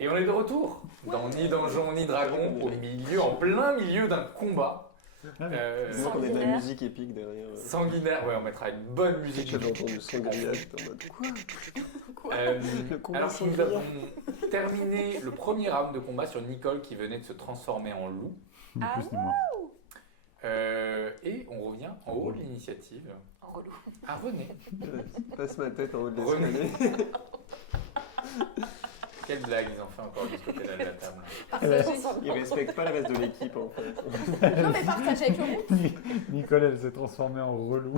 Et on est de retour dans Ni Donjon ni Dragon, en plein milieu d'un combat. Dis-moi qu'on ait de la musique épique derrière. Sanguinaire, ouais, on mettra une bonne musique. J'avais entendu Sangria, j'étais en mode quoi Alors que nous avons terminé le premier round de combat sur Nicole qui venait de se transformer en loup. Ni plus ni moins. Et on revient en haut de l'initiative. En relou. À René. Je passe ma tête en haut de René. l'escalier. Quelle blague ils ont fait encore de ce côté-là de la table. Ils respectent pas le reste de l'équipe en fait. Non mais partage avec le groupe. Nicole, elle s'est transformée en relou.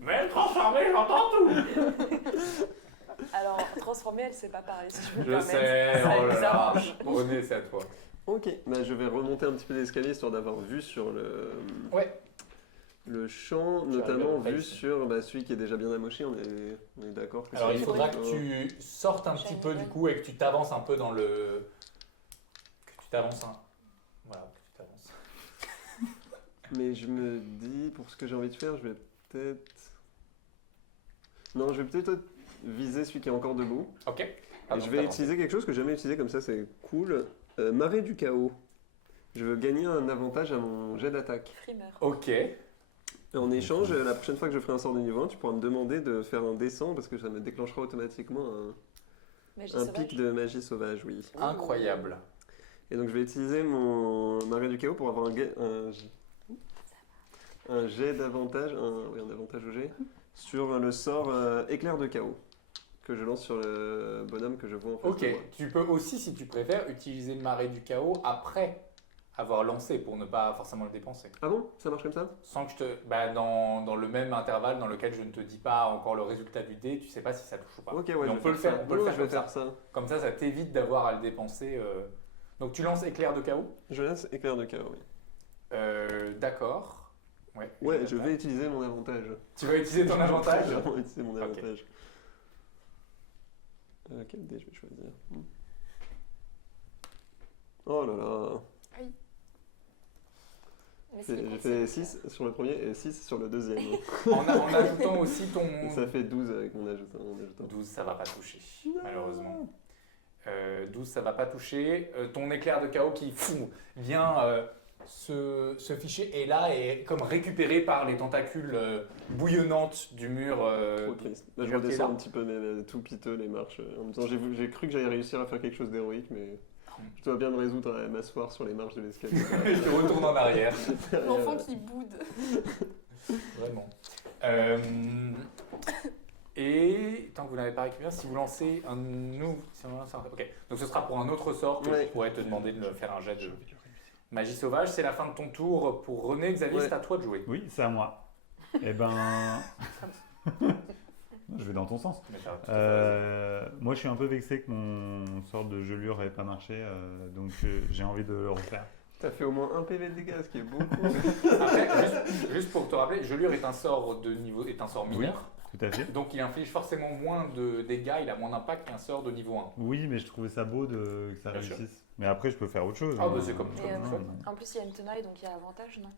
Mais elle transformée, j'entends tout. Alors, transformée, elle sait pas parler, si je peux me Je permettre. sais, oh là Ça là. marche. René, c'est à toi. Ok, bah, je vais remonter un petit peu l'escalier histoire d'avoir vue sur Ouais. le champ, Tu notamment arrives à vue ici. sur celui qui est déjà bien amoché. On est d'accord que Alors il c'est faudra plutôt- que tu sortes un petit peu du coup et que tu t'avances un peu dans le... Que tu t'avances un... Voilà, que tu t'avances. Mais je me dis, pour ce que j'ai envie de faire, je vais peut-être... Non, je vais peut-être viser celui qui est encore debout. Ok. Et Pardon, je vais t'avances. utiliser quelque chose que j'ai jamais utilisé comme ça, c'est cool. Marée du chaos. Je veux gagner un avantage à mon jet d'attaque. Frimeur. Ok. Et en échange, la prochaine fois que je ferai un sort de niveau 1, tu pourras me demander de faire un descend parce que ça me déclenchera automatiquement Magie un sauvage. pic de magie sauvage, oui. Incroyable. Et donc je vais utiliser mon marée du chaos pour avoir un jet d'avantage, un avantage au jet, sur le sort éclair de chaos que je lance sur le bonhomme que je vois en face Ok. de moi. Tu peux aussi, si tu préfères, utiliser le marée du chaos après avoir lancé pour ne pas forcément le dépenser. Ah bon? Ça marche comme ça? Sans que je te... Bah, dans le même intervalle dans lequel je ne te dis pas encore le résultat du dé, tu sais pas si ça touche ou pas. Ok, ouais, Mais je on vais peut le faire faire, ça. on peut le Ouais, faire je vais comme faire ça. Comme ça t'évite d'avoir à le dépenser. Donc tu lances éclair de chaos. Je lance éclair de chaos, oui. D'accord. Ouais, Ouais, je vais utiliser mon avantage. Tu vas utiliser ton avantage. Je vais vraiment utiliser mon Ok. avantage. Quel dé je vais choisir? Oh là là. Mais c'est J'ai fait 6 sur le premier et 6 sur le deuxième. En ajoutant aussi ton... Et ça fait 12 avec mon ajoutant. 12, ça va pas toucher, malheureusement. 12, ça va pas toucher. Ton éclair de chaos qui vient se ficher et là est comme récupéré par les tentacules bouillonnantes du mur. Trop triste. Là, je mur qui est redescends là. un petit peu mais tout piteux les marches. En même temps, j'ai cru que j'allais réussir à faire quelque chose d'héroïque, mais je dois bien me résoudre à m'asseoir sur les marches de l'escalier. Je retourne en arrière. l'enfant qui boude. Vraiment. Et tant que vous n'avez pas récupéré, si vous lancez un nouveau... Ok, donc ce sera pour un autre sort que Ouais. je pourrais te demander de faire un jet de magie sauvage. C'est la fin de ton tour pour René. Xavier, Ouais. c'est à toi de jouer. Oui, c'est à moi. Eh ben. Je vais dans ton sens. Mais t'as tout à fait raison. Moi, je suis un peu vexé que mon sort de gelure n'ait pas marché, donc j'ai envie de le refaire. T'as fait au moins un PV de dégâts, ce qui est beaucoup. Après, juste pour te rappeler, gelure est un sort de niveau, est un sort mineur. Tout à fait. Donc il inflige forcément moins de dégâts, il a moins d'impact qu'un sort de niveau 1. Oui, mais je trouvais ça beau que ça Bien sûr. réussisse. Mais après, je peux faire autre chose. Ah, bah, c'est comme Et, toi. en plus, il y a une tenaille, donc il y a avantage, non?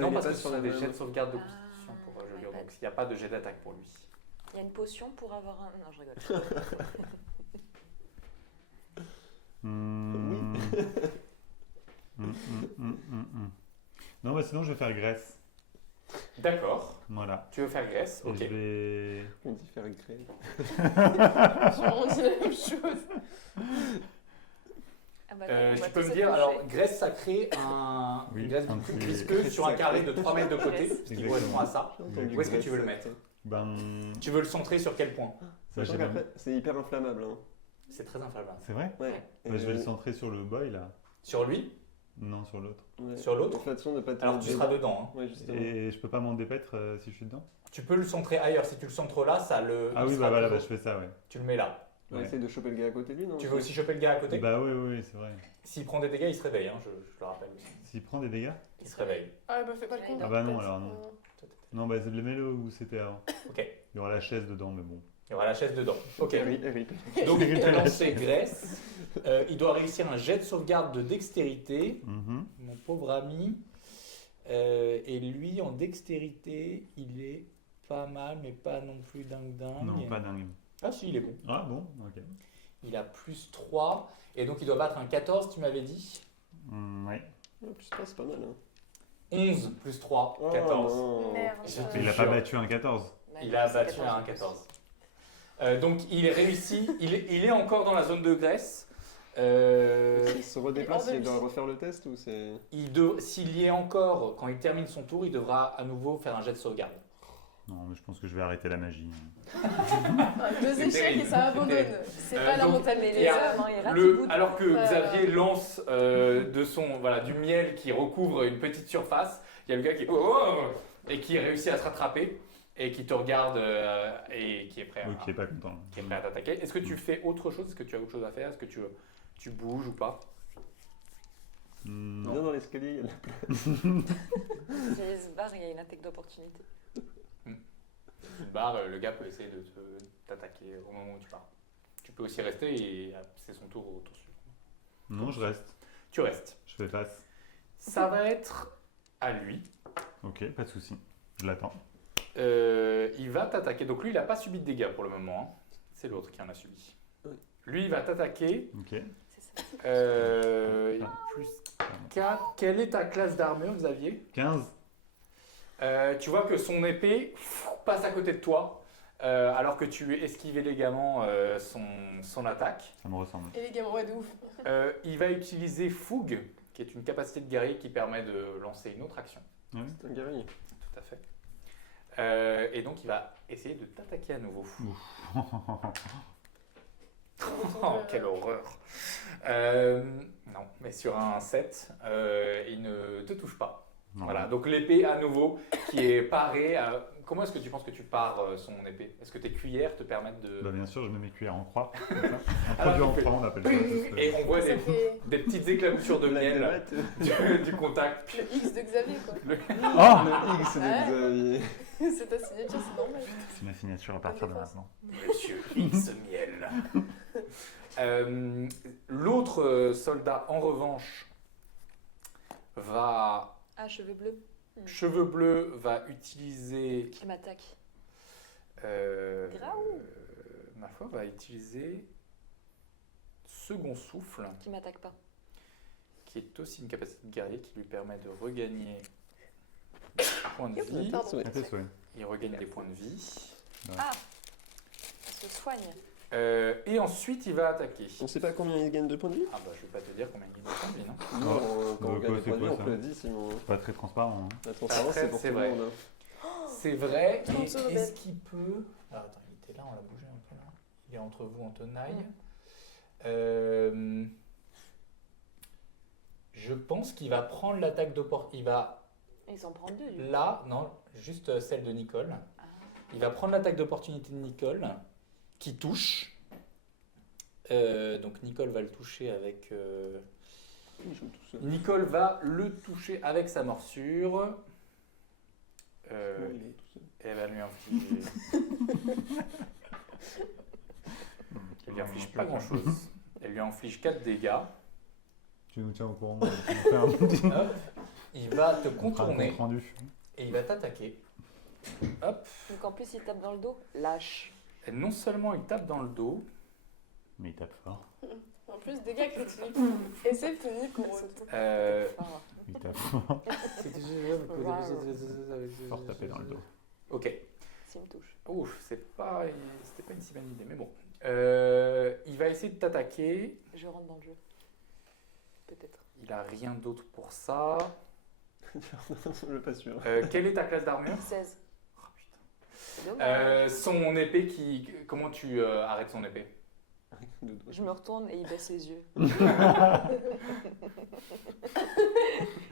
Non, il parce est que pas ce sur sont la des même. jets de sauvegarde de Ah, constitution pour gelure, my bad. donc il n'y a pas de jet d'attaque pour lui. Il y a une potion pour avoir un... Non, je rigole. Hmm. Non, bah sinon, je vais faire graisse. D'accord. Voilà. Tu veux faire graisse? Et Ok. je vais... On dit faire grêle. On dit la même chose. Ah bah, on Tu va peux tous me dire, être alors touchés. graisse sacrée, une Oui, graisse un plus petit- visqueuse sur un carré de 3 mètres de côté, ce qui Exactement. correspond à ça. Où est-ce que tu veux le mettre? Ben... Tu veux le centrer sur quel point? Ça, Sachant j'ai même- qu'après, c'est hyper inflammable. Hein. C'est très inflammable. C'est vrai? Ouais. Bah, je vais le centrer sur le boy, là. Sur lui? Non, sur l'autre. Ouais. Sur l'autre? De façon de pas te Alors tu seras dedans. Hein. Ouais, justement. Et je peux pas m'en dépaître si je suis dedans? Tu peux le centrer ailleurs. Si tu le centres là, ça le. Ah il oui, sera bah voilà, toujours- bah, je fais ça, ouais. Tu le mets là. On va essayer de choper le gars à côté de lui, non? Tu veux aussi choper le gars à côté? Bah oui, oui, oui, c'est vrai. S'il prend des dégâts, il se réveille, hein, je le rappelle aussi. S'il prend des dégâts? Il se réveille. Ah bah fais pas le con. Ah bah non, alors non. Non, bah mets-le où c'était avant. Ok. Il y aura la chaise dedans, mais bon. Il y aura la chaise dedans. Ok. Rip. Donc il a lancé graisse. Il doit réussir un jet de sauvegarde de dextérité. Mhm. Mon pauvre ami. Et lui, en dextérité, il est pas mal, mais pas non plus dingue. Non, pas dingue. Ah si, il est bon. Ah bon, ok. Il a plus 3. Et donc il doit battre un 14, tu m'avais dit. Ouais. Oh, plus 3, c'est pas mal. Hein. 11 plus 3, Oh, 14. non. Merde. Je Mais il a pas battu un 14. Ouais, Il a c'est battu un 14. Donc il réussit, il est encore dans la zone de graisse. Il se redéplace, il doit refaire le test ou c'est. S'il y est encore, quand il termine son tour, il devra à nouveau faire un jet de sauvegarde. Non, mais je pense que je vais arrêter la magie. 2 C'est échecs terrible. et ça C'est abandonne. terrible. C'est pas la donc, mentalité il des y a hommes, hein, il rate, il goûte. Alors que Ouais, Xavier ouais. lance du miel qui recouvre une petite surface, il y a le gars qui et qui réussit à se rattraper et qui te regarde et qui est prêt à, Ok, pas content. qui est prêt à t'attaquer. Est-ce que tu fais autre chose? Est-ce que tu as autre chose à faire? Est-ce que tu bouges ou pas? Viens dans l'escalier, il y a de la place. S'il se barre, il y a une attaque d'opportunité. Tu te barres, le gars peut essayer de t'attaquer au moment où tu pars. Tu peux aussi rester et c'est son tour au tour suivant. Non, je reste. Tu restes. Je fais face. Ça va être à lui. Ok, pas de souci. Je l'attends. Il va t'attaquer. Donc lui, il n'a pas subi de dégâts pour le moment. Hein. C'est l'autre qui en a subi. Lui, il va t'attaquer. Ok. C'est ça. Il a plus 4. Quelle est ta classe d'armure, Xavier? 15. Tu vois que son épée passe à côté de toi, alors que tu esquives élégamment son attaque. Ça me ressemble. Élégamment, ouais, de ouf. Il va utiliser Fougue, qui est une capacité de guerrier qui permet de lancer une autre action. C'est un guerrier. Tout à fait. Et donc il va essayer de t'attaquer à nouveau. Oh, quelle horreur. Non, mais sur un 7, il ne te touche pas. Non. Voilà, donc l'épée à nouveau qui est parée. Comment est-ce que tu penses que tu pares son épée? Est-ce que tes cuillères te permettent de... Bah, bien sûr, je mets mes cuillères en croix. comme ça. Un Alors, produit en tu fais- croix, on appelle ça. Et on voit Ça des, fait des petites éclaboussures de miel Le du contact. le X de Xavier, quoi. Oh X de Ouais. Xavier. C'est ta signature, c'est normal. C'est ma signature à partir de maintenant. Monsieur X miel. L'autre soldat, en revanche, va... Ah, cheveux bleus. Cheveux bleus va utiliser... Qui m'attaque. Graou. Ma foi va utiliser second souffle, Qui m'attaque pas. qui est aussi une capacité de guerrier qui lui permet de regagner des points de vie. Pardon. À tes souhaits. Il regagne des points de vie. Ah, il se soigne. Et ensuite, il va attaquer. On sait pas combien il gagne de points de vie? Ah bah, je vais pas te dire combien il gagne de points de vie, non? Non, quand on quoi, gagne des c'est points de vie, quoi, on ça te le dit, sinon. Pas très transparent. Hein. La transparence, c'est pour c'est tout le vrai. monde. Hein. C'est vrai. Je Et pense au est-ce qu'il peut... Ah, attends, il était là, on l'a bougé un peu là. Il est entre vous en tenaille. Je pense qu'il va prendre l'attaque d'opportunité. Il va Il s'en prend deux, lui. là, non, juste celle de Nicole. Ah. Il va prendre l'attaque d'opportunité de Nicole, qui touche. Donc Nicole va le toucher avec... Il joue tout seul. Nicole va le toucher avec sa morsure. Bon, il est tout seul. Et elle va lui infliger... Elle lui inflige pas grand chose. Elle lui inflige 4 dégâts. Tu nous tiens au courant. Tu nous fais un petit Hop. Il va te on fera un contourner compte rendu. et il va t'attaquer. Hop. Donc en plus, il tape dans le dos. Lâche. Et non seulement il tape dans le dos, Mais il tape fort. En plus, dégâts critiques. Et c'est fini pour eux. Ah. Il tape fort. Fort Fort taper dans le dos. Ok. S'il me touche. Ouf, c'était pas une si bonne idée, mais bon. Il va essayer de t'attaquer. Je rentre dans le jeu. Peut-être. Il a rien d'autre pour ça. Je suis pas sûr. Quelle est ta classe d'armure? 16. Oh, putain. C'est dommage. Son épée qui... Comment tu arrêtes son épée? Je me retourne et il baisse les yeux.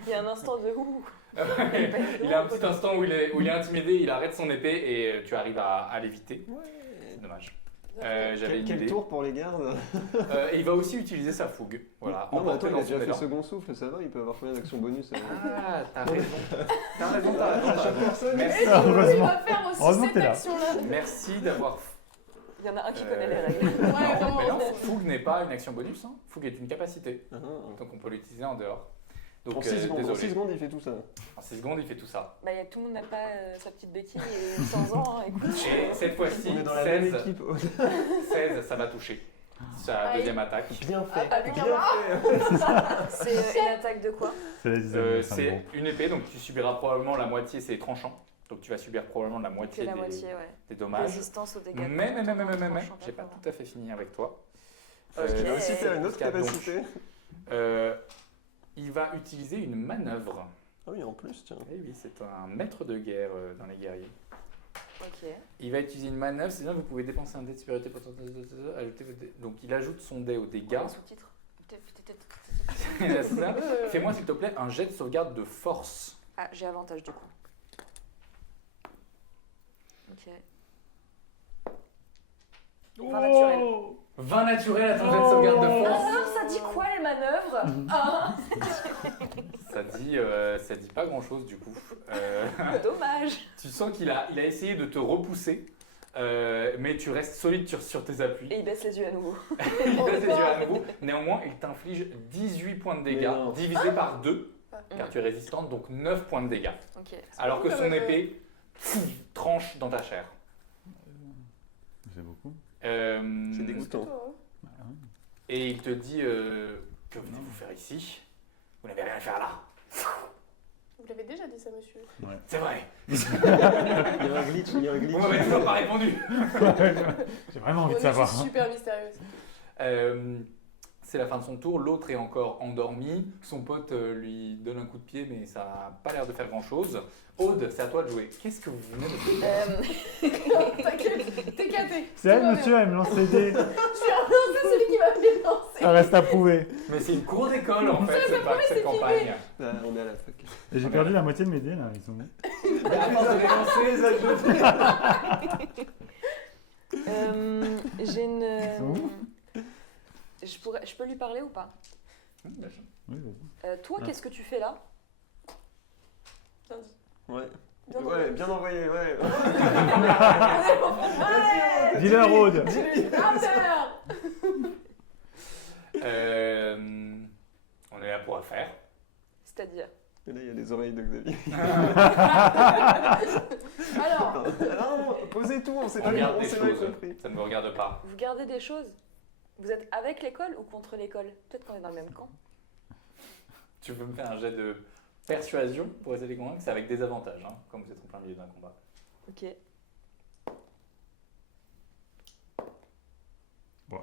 Il y a un instant de ouh. Il a un petit instant où il est intimidé, il arrête son épée et tu arrives à l'éviter. C'est dommage. J'avais une Quel idée. tour pour les gardes? Et il va aussi utiliser sa fougue. Voilà, Non, mais emporté attends, il a dans son déjà fait élan. second souffle, ça va, il peut avoir combien d'actions bonus? Ah, t'as raison. T'as raison, t'as raison. À chaque personne? Merci. Il Heureusement. va faire aussi Heureusement que cette t'es là. action-là. Merci d'avoir. Il y en a un qui connaît les règles. Ouais, Non, vraiment. mais non, fougue n'est pas une action bonus. Hein. Fougue est une capacité. Ah, Donc on peut l'utiliser en dehors. Donc, En 6 secondes, désolé. 6 secondes, il fait tout ça. En 6 secondes, il fait tout ça. Bah, tout le monde n'a pas sa petite béquille et 100 ans, hein, écoute. Et cette fois-ci, On est dans la même 16, équipe. 16, ça va toucher. Sa Aïe. deuxième attaque. Bien fait. Ah, bien Lucas. fait. C'est une attaque de quoi? C'est la dizaine. C'est une épée, donc tu subiras probablement la moitié, c'est tranchant. Donc tu vas subir probablement la Que moitié, la des, moitié, ouais. des dommages. Résistance aux dégâts. Mais, tranchant, j'ai pas d'accord. tout à fait fini avec toi. Ok. Il a aussi fait une autre donc, capacité. Il va utiliser une manœuvre. Ah oui, en plus, tiens. Eh oui, c'est un maître de guerre dans les guerriers. Ok. Il va utiliser une manœuvre, c'est-à-dire que vous pouvez dépenser un dé de supériorité pour ajouter votre dé. Donc il ajoute son dé au dégâts. Un sous-titre. C'est ça. Fais-moi s'il te plaît un jet de sauvegarde de force. Ah, j'ai avantage du coup. Ok. Enfin, naturel. 20 naturel à ton jet de sauvegarde de force. Alors, ça dit quoi les manœuvres? Ah, Ça dit pas grand-chose du coup. dommage. Tu sens qu'il a essayé de te repousser, mais tu restes solide sur tes appuis. Et il baisse les yeux à nouveau. Il baisse les yeux à nouveau. Néanmoins, il t'inflige 18 points de dégâts, Mais non. divisé par 2, car tu es résistante, donc 9 points de dégâts. Ok. Alors que beaucoup, son quand même. épée tranche dans ta chair. C'est beaucoup. C'est dégoûtant. Et il te dit que venez-vous faire ici? Vous n'avez rien à faire là. Vous l'avez déjà dit ça, monsieur. C'est vrai. Il y a un glitch, il y a un glitch. Vous m'avez toujours pas répondu. J'ai vraiment envie de On est savoir. super mystérieuse. C'est la fin de son tour, l'autre est encore endormi, son pote lui donne un coup de pied mais ça n'a pas l'air de faire grand chose. Aude, c'est à toi de jouer. Qu'est-ce que vous venez de faire? T'inquiète, t'es caté. C'est elle, monsieur, elle me lance les dés. Je suis un c'est celui qui m'a fait lancer. Ça reste à prouver. Mais c'est une cour d'école en fait, cette campagne. Ah, on est à la fac. Et j'ai perdu la moitié de mes dés là, ils sont où? Mais à force de les lancer, les ajouter. J'ai une. où Je peux lui parler ou pas? Oui, vas-y. Toi, Ouais. qu'est-ce que tu fais là? Ouais. Bien Ouais, envoyé. bien envoyé, ouais. Dis-leur, Aude. Rappeur. On est là pour affaire. C'est-à-dire? Et là, il y a les oreilles de Xavier. Alors, Non, posez tout, on s'est pas Regarde on des s'est mal choses, compris. ça ne me regarde pas. Vous gardez des choses? Vous êtes avec l'école ou contre l'école? Peut-être qu'on est dans le même camp. Tu veux me faire un jet de persuasion pour essayer de les convaincre? C'est avec des avantages, hein, comme vous êtes en plein milieu d'un combat. Ok. Bon.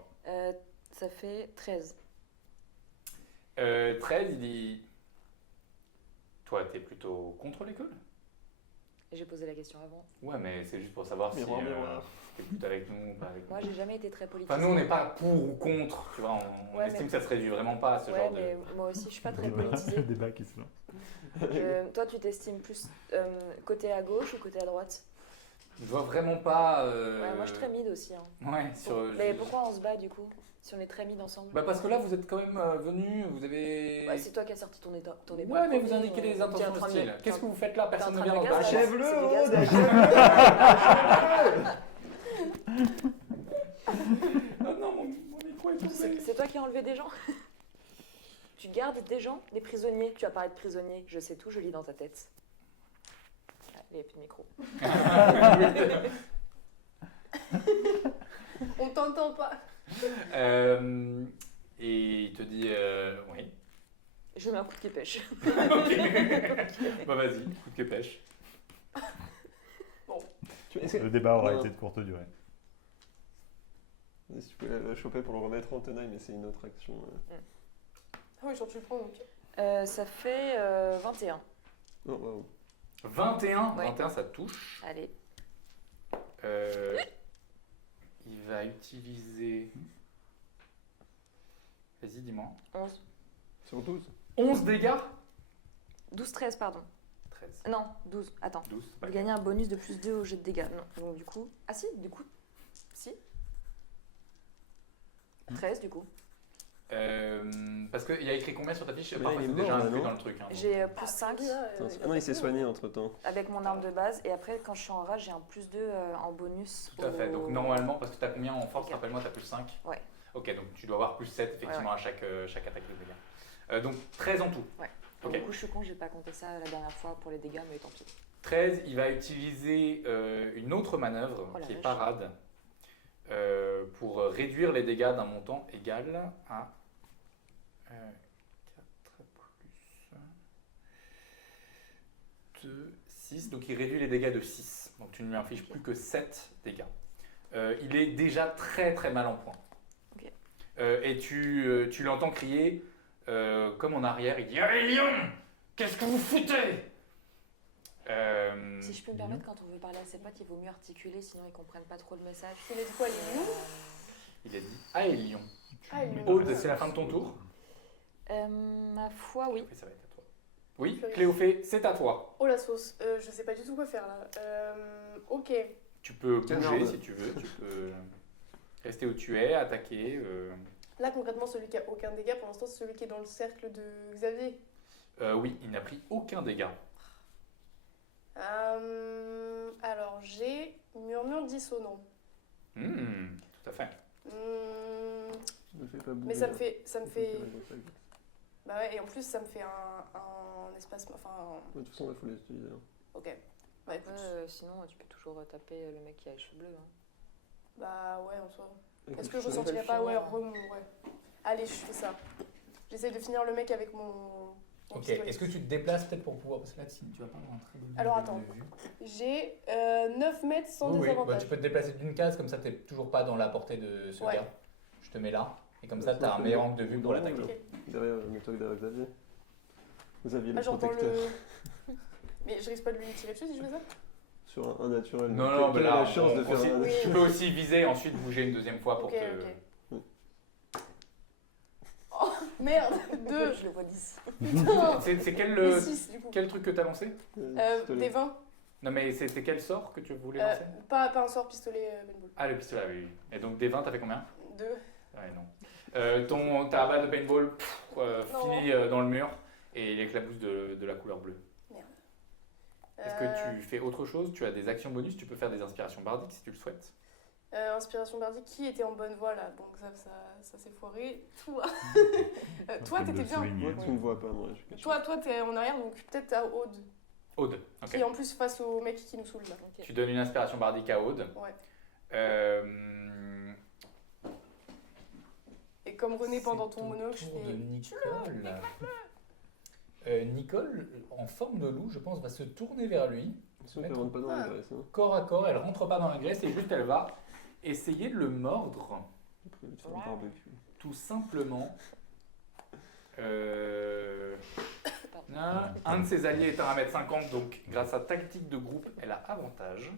Ça fait 13. 13, il dit... Toi, t'es plutôt contre l'école? J'ai posé la question avant. Ouais, mais c'est juste pour savoir si Miroir, miroir. t'es plutôt avec nous ou pas avec nous. Moi, j'ai jamais été très politique. Enfin, nous, on n'est pas pour ou contre, tu vois, on Ouais, estime mais- que ça se réduit vraiment pas à ce Ouais, genre de... mais moi aussi, je suis pas très Le politisée. débat qui se lance. Toi, tu t'estimes plus côté à gauche ou côté à droite? Je vois vraiment pas... Ouais, moi, je suis très mid aussi. Hein. Ouais, sur... Mais pourquoi on se bat du coup? Si on est très mid ensemble? Bah parce que là, vous êtes quand même venus, vous avez... Ouais, c'est toi qui as sorti ton état. Ton Ouais, mais vous indiquez les intentions hostiles. Qu'est-ce que vous faites là? Personne ne vient dans le regarder? bar. Achève-le, C'est du Aude, gaz. achève-le. Ah non, mon micro est tombé. C'est toi qui as enlevé des gens? Tu gardes des gens, des prisonniers. Tu vas parler de prisonniers. Je sais tout, je lis dans ta tête. Ah, il n'y a plus de micro. on t'entend pas. Et il te dit oui. Je mets un coup de pêche. Ok. Bah vas-y, coup de pêche. Est-ce que- Le débat aura Non. été de courte durée. Si tu peux la choper pour le remettre en tenaille, mais c'est une autre action. Ah oui, genre tu le prends donc. Ça fait 21. Oh, wow. 21, Ouais. 21 ça touche. Allez. Il va utiliser... Vas-y, dis-moi. 11. Sur 12. 11 dégâts 12-13, pardon. 13, Non, 12. Attends. 12. Vous gagnez un bonus de plus 2 au jet de dégâts. Non. Donc du coup... Ah si, du coup... Si. 13 du coup. Parce qu'il y a écrit combien sur ta fiche? Mais Parfois il est c'est mort, déjà là, inclus non dans le truc. Hein, donc. J'ai plus 5 Ah non, il s'est soigné entre temps. avec mon arme de base. Et après, quand je suis en rage, j'ai un plus 2 en bonus. Tout à fait. Donc normalement, parce que tu as combien en force? Ok. Rappelle-moi, tu as plus 5. Ouais. Ok, donc tu dois avoir plus 7 effectivement Ouais, à chaque attaque de dégâts. Donc 13 en tout. Ouais. Ok. Du coup, je suis con, j'ai pas compté ça la dernière fois pour les dégâts, mais tant pis. 13, il va utiliser une autre manœuvre Oh la qui est vache. parade pour réduire les dégâts d'un montant égal à 4 plus 2, 6. Donc il réduit les dégâts de 6. Donc tu ne lui infliges plus que 7 dégâts. Il est déjà très très mal en point. Ok. Et tu l'entends crier comme en arrière. Il dit Allez, lion, qu'est-ce que vous foutez Si je peux me permettre, quand on veut parler à ses potes, il vaut mieux articuler, sinon ils comprennent pas trop le message. Il a dit quoi, les lions Il a dit Aélion. Ah, les lions. Aude, c'est la fin de ton tour. Ma foi, oui. Ça va être à toi. Oui, Cléophée, c'est à toi. Oh la sauce, je sais pas du tout quoi faire là. Ok. Tu peux bouger Canard. si tu veux. Tu peux rester où tu es, attaquer. Là concrètement, celui qui a aucun dégât pour l'instant, c'est celui qui est dans le cercle de Xavier. Oui, il n'a pris aucun dégât. Alors j'ai murmure dissonant. Tout à fait. Je me fais pas bouger. Mais ça me fait. la grosse attaque. Bah ouais, et en plus ça me fait un espace. Enfin. De toute façon, il faut les utiliser. Hein. Ok. Bah écoute. Sinon, tu peux toujours taper le mec qui a les cheveux bleus. Hein. Bah ouais, en soi. Écoute, Est-ce que je peux- ressentirais le pas ouais, finir. remous, ouais. Allez, je fais ça. J'essaie de finir le mec avec mon Ok, pistolet. est-ce que tu te déplaces peut-être pour pouvoir. Parce que là, tu vas pas avoir un très bon Alors, angle attends. de vue. J'ai 9 mètres sans Oui, oui, désavantage. bah, tu peux te déplacer d'une case, comme ça, tu n'es toujours pas dans la portée de ce Ouais. gars. Je te mets là. Et comme Ouais, ça, ça, tu as un c'est meilleur bon. angle de vue pour Bon, l'attaquer. Ok. Derrière, mets-toi derrière Xavier. Xavier, Ah, le j'entends protecteur. le. Mais je risque pas de lui tirer dessus si je fais ça? Sur un naturel. Non, non, mais Quelle est là, la chance de faire aussi- un. Oui. tu peux aussi viser, ensuite bouger une deuxième fois pour Ok, te. ok. Oh merde! 2! Je le vois d'ici. Putain! C'est quel, Mais 6 du coup. quel truc que tu as lancé Pistolet. Des 20. Non, mais c'était quel sort que tu voulais lancer Pas un sort pistolet paintball. Ah, le pistolet, oui, oui. Et donc, des 20, t'as fait combien 2. Ouais, non. Ta balle de paintball Non. finit dans le mur et il éclabousse de la couleur bleue. Est-ce que tu fais autre chose? Tu as des actions bonus, tu peux faire des inspirations bardiques si tu le souhaites. Inspiration bardique, qui était en bonne voie là? Donc ça s'est foiré. Toi, toi Comme t'étais de bien. souligner. Moi, tu me vois pas, moi. je suis caché. Toi t'es en arrière, donc peut-être à Aude. Aude, ok. Qui est en plus face au mec qui nous saoule là. Ok. Tu donnes une inspiration bardique à Aude. Ouais. Euh, Et comme René pendant c'est ton au monologue, je tour de fais. Nicole. Nicole, en forme de loup, je pense, va se tourner vers lui. Sinon, tu rentres pas dans la graisse. Hein. Corps à corps, elle rentre pas dans la graisse et juste elle va essayer de le mordre, Après, tu fais un barbecue. tout simplement. Un de ses alliés est à 1m50, donc grâce à tactique de groupe, elle a avantage.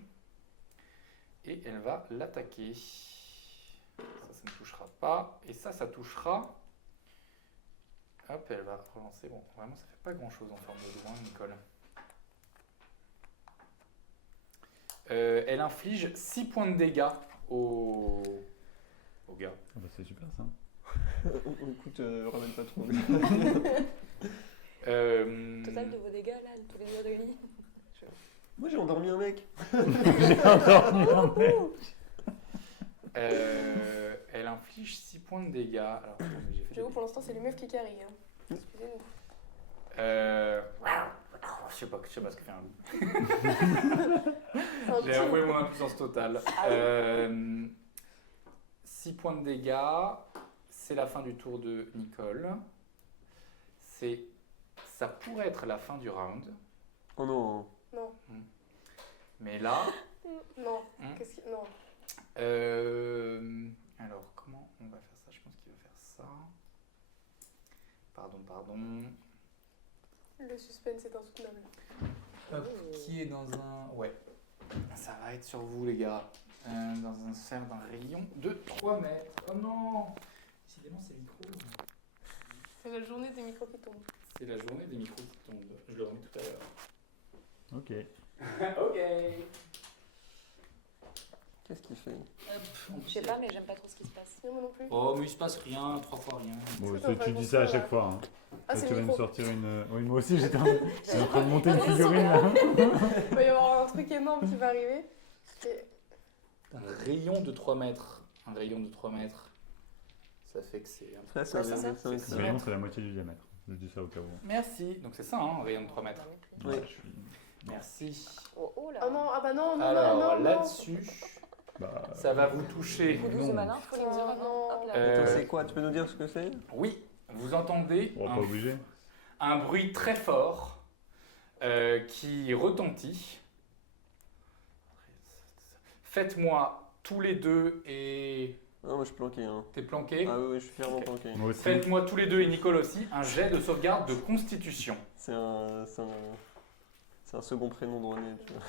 Et elle va l'attaquer. Ça ne touchera pas. Et ça touchera. Hop, elle va relancer. Bon, vraiment, ça fait pas grand chose en forme de loup, hein, Nicole. Elle inflige 6 points de dégâts au gars. Ah bah, c'est super ça. Écoute, ramène pas trop. Total de vos dégâts là, tous les deux réunis. Moi, j'ai endormi un mec. Elle inflige 6 points de dégâts. Alors, attends, mais j'ai fait J'avoue, des- pour l'instant, c'est les meufs qui carry. Hein. Excusez-nous. Je sais pas ce que fait un loup. C'est un J'ai petit avoué loup. mon impuissance totale. Ah oui. 6 points de dégâts. C'est la fin du tour de Nicole. Ça pourrait être la fin du round. Oh non. Non, Mais là, non. Hmm. Qu'est-ce qui. Non. alors comment on va faire ça? Je pense qu'il va faire ça. Pardon. Le suspense est insoutenable. Hop, qui est dans un... Ouais. Ça va être sur vous les gars. Dans un cercle d'un rayon de 3 mètres. Oh non! Décidément c'est micro. C'est la journée des micros qui tombent. C'est la journée des micros qui tombent. Je le remets tout à l'heure. Ok. Ok. Qu'est-ce qu'il fait? Je sais pas, mais j'aime pas trop ce qui se passe. Moi non plus. Oh mais il se passe rien, 3 fois rien. Bon, Est-ce que t'as tu pas dis ça à conscience, chaque là fois. Hein. Ah, Là, c'est tu le vas me micro. sortir une. Oui, moi aussi, j'étais en train de monter une Attention, figurine là. là. Il va y avoir un truc énorme qui va arriver. Et- Un rayon de 3 mètres. Un rayon de 3 mètres. Ça fait que c'est un peu... Ça, c'est un Ouais, c'est ça. 1,5. Le rayon, c'est la moitié du diamètre. Je dis ça au cas où. Merci. Donc c'est ça, hein, un rayon de 3 mètres. Oui. Je suis- Merci. Oh là. Oh non, ah bah non, non, Alors non, non. là-dessus, Bah, ça va vous toucher. Coup 12 de malin, faut lui dire Non. hop là. Euh, C'est quoi? Tu peux nous dire ce que c'est? Oui, vous entendez on va pas obligé. un bruit très fort qui retentit. Faites-moi tous les deux et... Non, moi je suis planqué. Hein. T'es planqué. Ah oui, je suis fièrement Ok. planqué. Moi aussi. Faites-moi tous les deux et Nicole aussi un jet de sauvegarde de constitution. C'est un second prénom de René. Tu vois.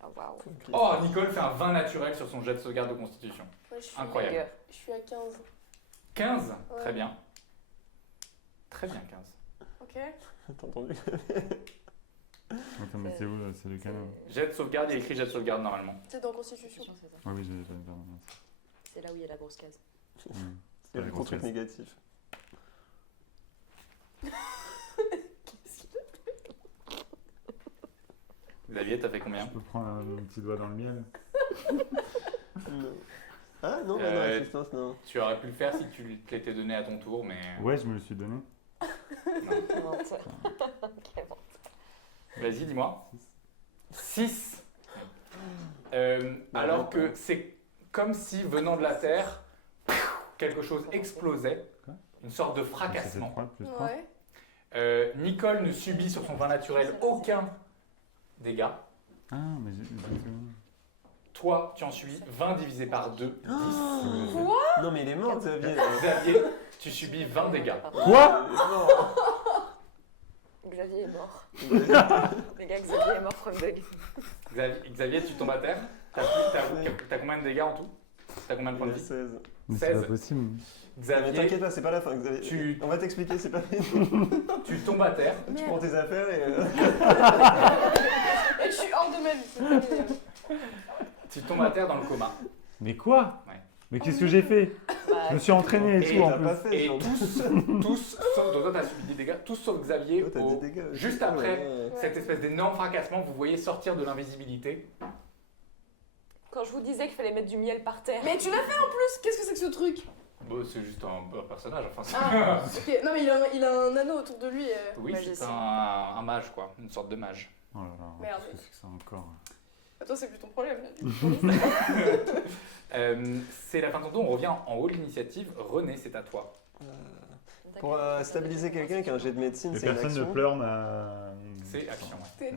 Ah waouh. Oh, Nicole fait un 20 naturel sur son jet de sauvegarde de constitution. Ouais, je suis, Incroyable. je suis à 15. 15. Ouais. Très bien. Très bien, 15. Ok. T'as entendu? Attends, mais c'est où là? C'est lequel là? Jet de sauvegarde, il y a écrit jet de sauvegarde normalement. C'est dans Constitution. C'est ça. Ah oui, j'ai pas pardon. C'est là où il y a la grosse case. C'est le gros truc négatif. Xavier, t'as fait combien? Je peux prendre un petit doigt dans le miel? Non. Ah non, bah non, Euh, assistance, non. Tu aurais pu le faire si tu te l'étais donné à ton tour, mais... Ouais, je me le suis donné. Vas-y, dis-moi. 6. Bah, Alors donc, que c'est comme si, venant de la Terre, quelque chose explosait. Quoi? Une sorte de Ça fait fracassement. 3 plus 3. Ouais. Nicole ne subit sur son vin naturel aucun dégât. Ah, mais j'ai... Toi, tu en subis 20 divisé par 2, 10. Non, mais il est mort, Xavier. Xavier, tu subis 20 dégâts. Quoi? Non. Xavier est mort. Les gars, Xavier est mort from the Xavier, tu tombes à terre. T'as combien de dégâts en tout? T'as combien de points de vie? 16. Mais c'est 16. pas possible. Mais Xavier, t'inquiète pas, c'est pas la fin, Xavier. Tu- On va t'expliquer, c'est pas tu tombes à terre. Tu prends tes affaires et. Et je suis hors de ma vie, c'est terminé. Tu tombes à terre dans le coma. Mais quoi? Ouais. Mais qu'est-ce que j'ai fait? Je me suis entraîné et Et tout en t'as pas plus. fait, Et genre. tous, sauf, donc toi t'as subi des dégâts, tous sauf Xavier, Toi, t'as au- des dégâts. juste après Ouais. cette espèce d'énorme fracassement, vous voyez sortir de l'invisibilité. Quand je vous disais qu'il fallait mettre du miel par terre. Mais tu l'as fait en plus. Qu'est-ce que c'est que ce truc? Bon, c'est juste un personnage, enfin. c'est- Ah, ok. Non, mais il a un anneau autour de lui. Oui, magicien. c'est un mage, quoi, une sorte de mage. Oh là là, Merde. qu'est-ce que c'est que ça encore? Toi, c'est plus ton problème. C'est la fin de ton tour, on revient en haut de l'initiative. René, c'est à toi. Pour stabiliser quelqu'un qui a un jet de médecine, Mais c'est une personne ne action. pleure ma... C'est action, ouais.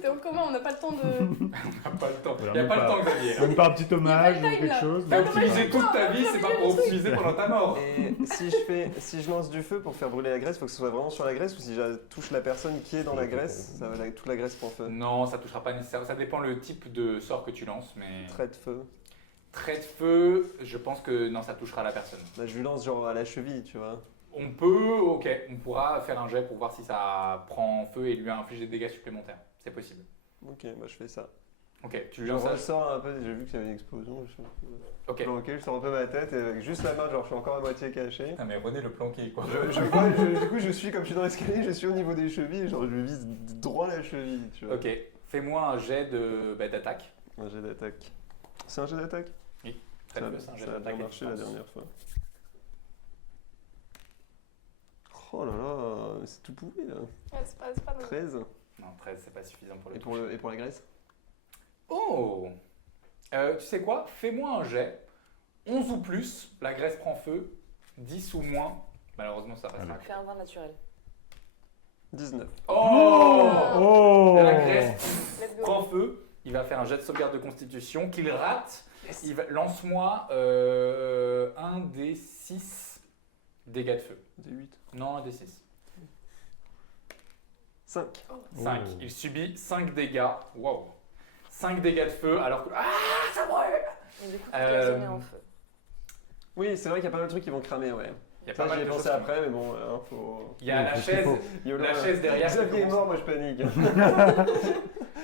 T'es en commun, on n'a pas le temps de. On n'a pas le temps. Voilà, Il n'y a même pas le pas. temps, Xavier. Même pas un petit hommage ou time, quelque là. chose? T'as non, optimisé c'est toute ta vie, c'est pas pour optimiser pendant ta mort. Et si je lance du feu pour faire brûler la graisse, il faut que ce soit vraiment sur la graisse ou si je touche la personne qui est dans la graisse, toute la graisse prend feu. Non, ça touchera pas nécessairement. Ça dépend le type de sort que tu lances, mais. Trait de feu. Trait de feu, je pense que non, ça touchera la personne. Bah, je lui lance genre à la cheville, tu vois. On peut, ok, on pourra faire un jet pour voir si ça prend feu et lui infliger des dégâts supplémentaires. C'est possible. Ok, bah je fais ça. Ok, tu lui Je lances ça. ressors un peu, j'ai vu qu'il y avait une explosion. Je suis un peu Ok. planqué, je sors un peu ma tête et avec juste la main, genre je suis encore à moitié caché. Putain, mais René le planqué, quoi. Du coup, je suis comme je suis dans l'escalier, je suis au niveau des chevilles, genre je vise droit la cheville, tu vois. Ok, fais-moi un jet d'attaque. Un jet d'attaque. C'est un jet d'attaque? Très bien, c'est un jet Ça a bien d'attaque. à marché la distance. dernière fois. Oh là là, mais c'est tout pourri là. Ouais, c'est pas normal. 13. Non, 13, c'est pas suffisant pour le Et pour la graisse? Oh Tu sais quoi? Fais-moi un jet. 11 ou plus, la graisse prend feu. 10 ou moins, malheureusement ça restera. Fais un vin naturel. 19. Oh Oh! La graisse Let's go. prend feu. Il va faire un jet de sauvegarde de constitution qu'il rate. Lance-moi un des 6 dégâts de feu. Des 8. Non, un des 6. 5. 5. Oh. Il subit 5 dégâts. Wow. 5 dégâts de feu alors que... Ah, ça brûle! Et du coup, tu la mets Euh, en feu. Oui, c'est vrai qu'il y a pas mal de trucs qui vont cramer, ouais. Il y a Ça, pas mal j'y ai de pensé choses qui- après, mais bon, faut. Il y a la Qu'est-ce qu'il chaise, faut? YOLO, la chaise derrière. qui Xavier est commence- mort, moi je panique.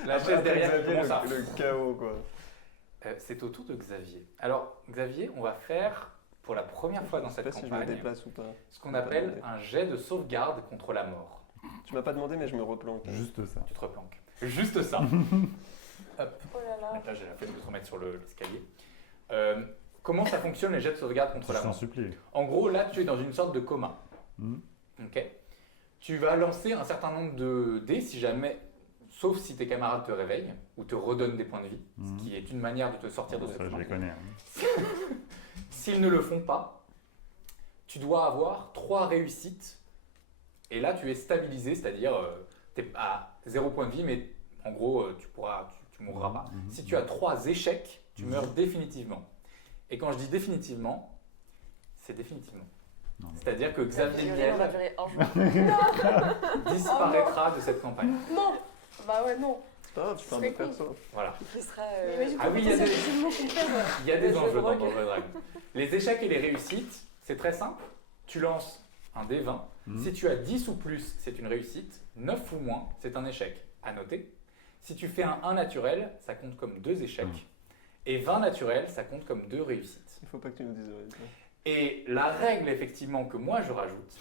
La chaise derrière qui Xavier, commence à... le chaos, quoi. C'est au tour de Xavier. Alors, Xavier, on va faire pour la première fois dans Je sais cette pas si je me campagne déplace ou pas. ce qu'on appelle un jet de sauvegarde contre la mort. Tu m'as pas demandé, mais je me replanque. Juste ça. Tu te replanques. Juste ça. Hop. Oh là là. Là, j'ai la flemme de te remettre sur l'escalier. Comment ça fonctionne les jets de sauvegarde contre Je la t'en mort? supplie. En gros, là, tu es dans une sorte de coma. Hmm. Ok. Tu vas lancer un certain nombre de dés si jamais, sauf si tes camarades te réveillent ou te redonnent des points de vie, Mhm. ce qui est une manière de te sortir de cette Ça, je les manque. connais. Hein. S'ils ne le font pas, tu dois avoir 3 réussites. Et là, tu es stabilisé, c'est-à-dire tu es à 0 point de vie, mais en gros, tu mourras pas. Mhm. Si tu as 3 échecs, tu Mhm. meurs définitivement. Et quand je dis définitivement, c'est définitivement. Non, mais- C'est-à-dire que Ça va Xavier durer, on va Niel durer un jour. disparaîtra de cette campagne. Non. Bah ouais, non. C'est pas grave, tu fais un serait autre cool. perso. Voilà. Il sera. Mais imagine Ah oui, il y a des- potentiellement qu'on perd. Il y a des Le jeu enjeux de dans rogue. Donjons et Dragons. Les échecs et les réussites, c'est très simple. Tu lances un dé 20. Mhm. Si tu as 10 ou plus, c'est une réussite. 9 ou moins, c'est un échec. À noter. Si tu fais un 1 naturel, ça compte comme 2 échecs. Mhm. Et 20 naturels, ça compte comme 2 réussites. Il faut pas que tu nous dises ouais, toi. Et la règle, effectivement, que moi je rajoute,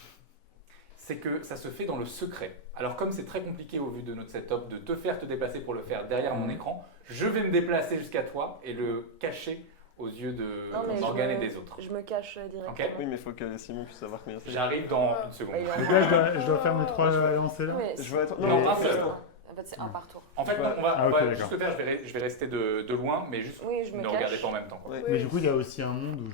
c'est que ça se fait dans le secret. Alors, comme c'est très compliqué au vu de notre setup de te faire te déplacer pour le faire derrière mon écran, je vais me déplacer jusqu'à toi et le cacher aux yeux de Non, mais Morgane je et me- des autres. Je me cache directement. Ok. Oui, mais il faut que Simon puisse savoir combien c'est. J'arrive dans une Bah, seconde. il y en a Donc là, je dois Oh. faire mes 3 lancers là. Mais Je veux attendre. Non, mais un fais seul. toi. En fait, c'est un par tour. En fait, Ouais. on va, Ah, on va ok, juste d'accord. le faire, je vais rester de loin, mais juste Oui, je me ne cache. regardez pas en même temps. Ouais. Mais du coup, il y a aussi un monde où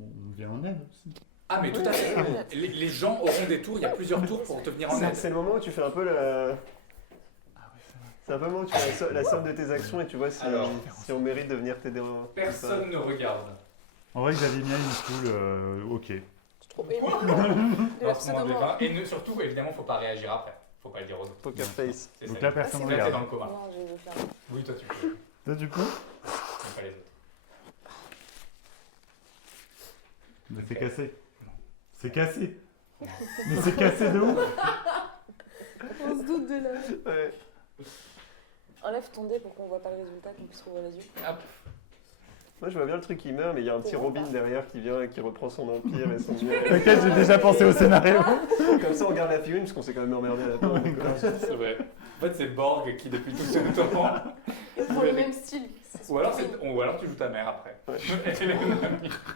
on me vient en aide aussi. Ah, mais tout à fait. Oui. Les gens auront des tours, il y a plusieurs tours pour te venir en aide. C'est le moment où tu fais un peu la. C'est un peu le moment où tu fais la somme de tes actions et tu vois si, Alors. si on mérite de venir t'aider. Personne ne regarde. En vrai, Xavier Niel, il me saoule, ok. C'est trop aimé. Dans ce moment de vin. Et surtout, évidemment, il ne faut pas réagir après. Il ne faut pas le dire aux autres. Poker face. C'est Donc ça. là, personne Ah, ne c'est Là, t'es regarde. dans le coma. Non, je vais vous faire. Oui, toi, tu peux. Toi, du coup Mais pas les autres. Mais c'est cassé. C'est cassé. Mais c'est cassé de ouf. On se doute de la. Ouais. Enlève ton dé pour qu'on voit pas le résultat, qu'on puisse ouvrir les yeux. Hop. Moi je vois bien le truc qui meurt, mais il y a un petit C'est bon, Robin ça. derrière qui vient et qui reprend son empire et son dieu. T'inquiète, j'ai déjà pensé au scénario. Comme ça on garde la figurine parce qu'on s'est quand même emmerdé à la fin. donc, C'est vrai. En fait, c'est Borg qui, depuis tout ce temps. Ils prend le même style. Ou alors, tu joues ta mère après. Ouais. Elle est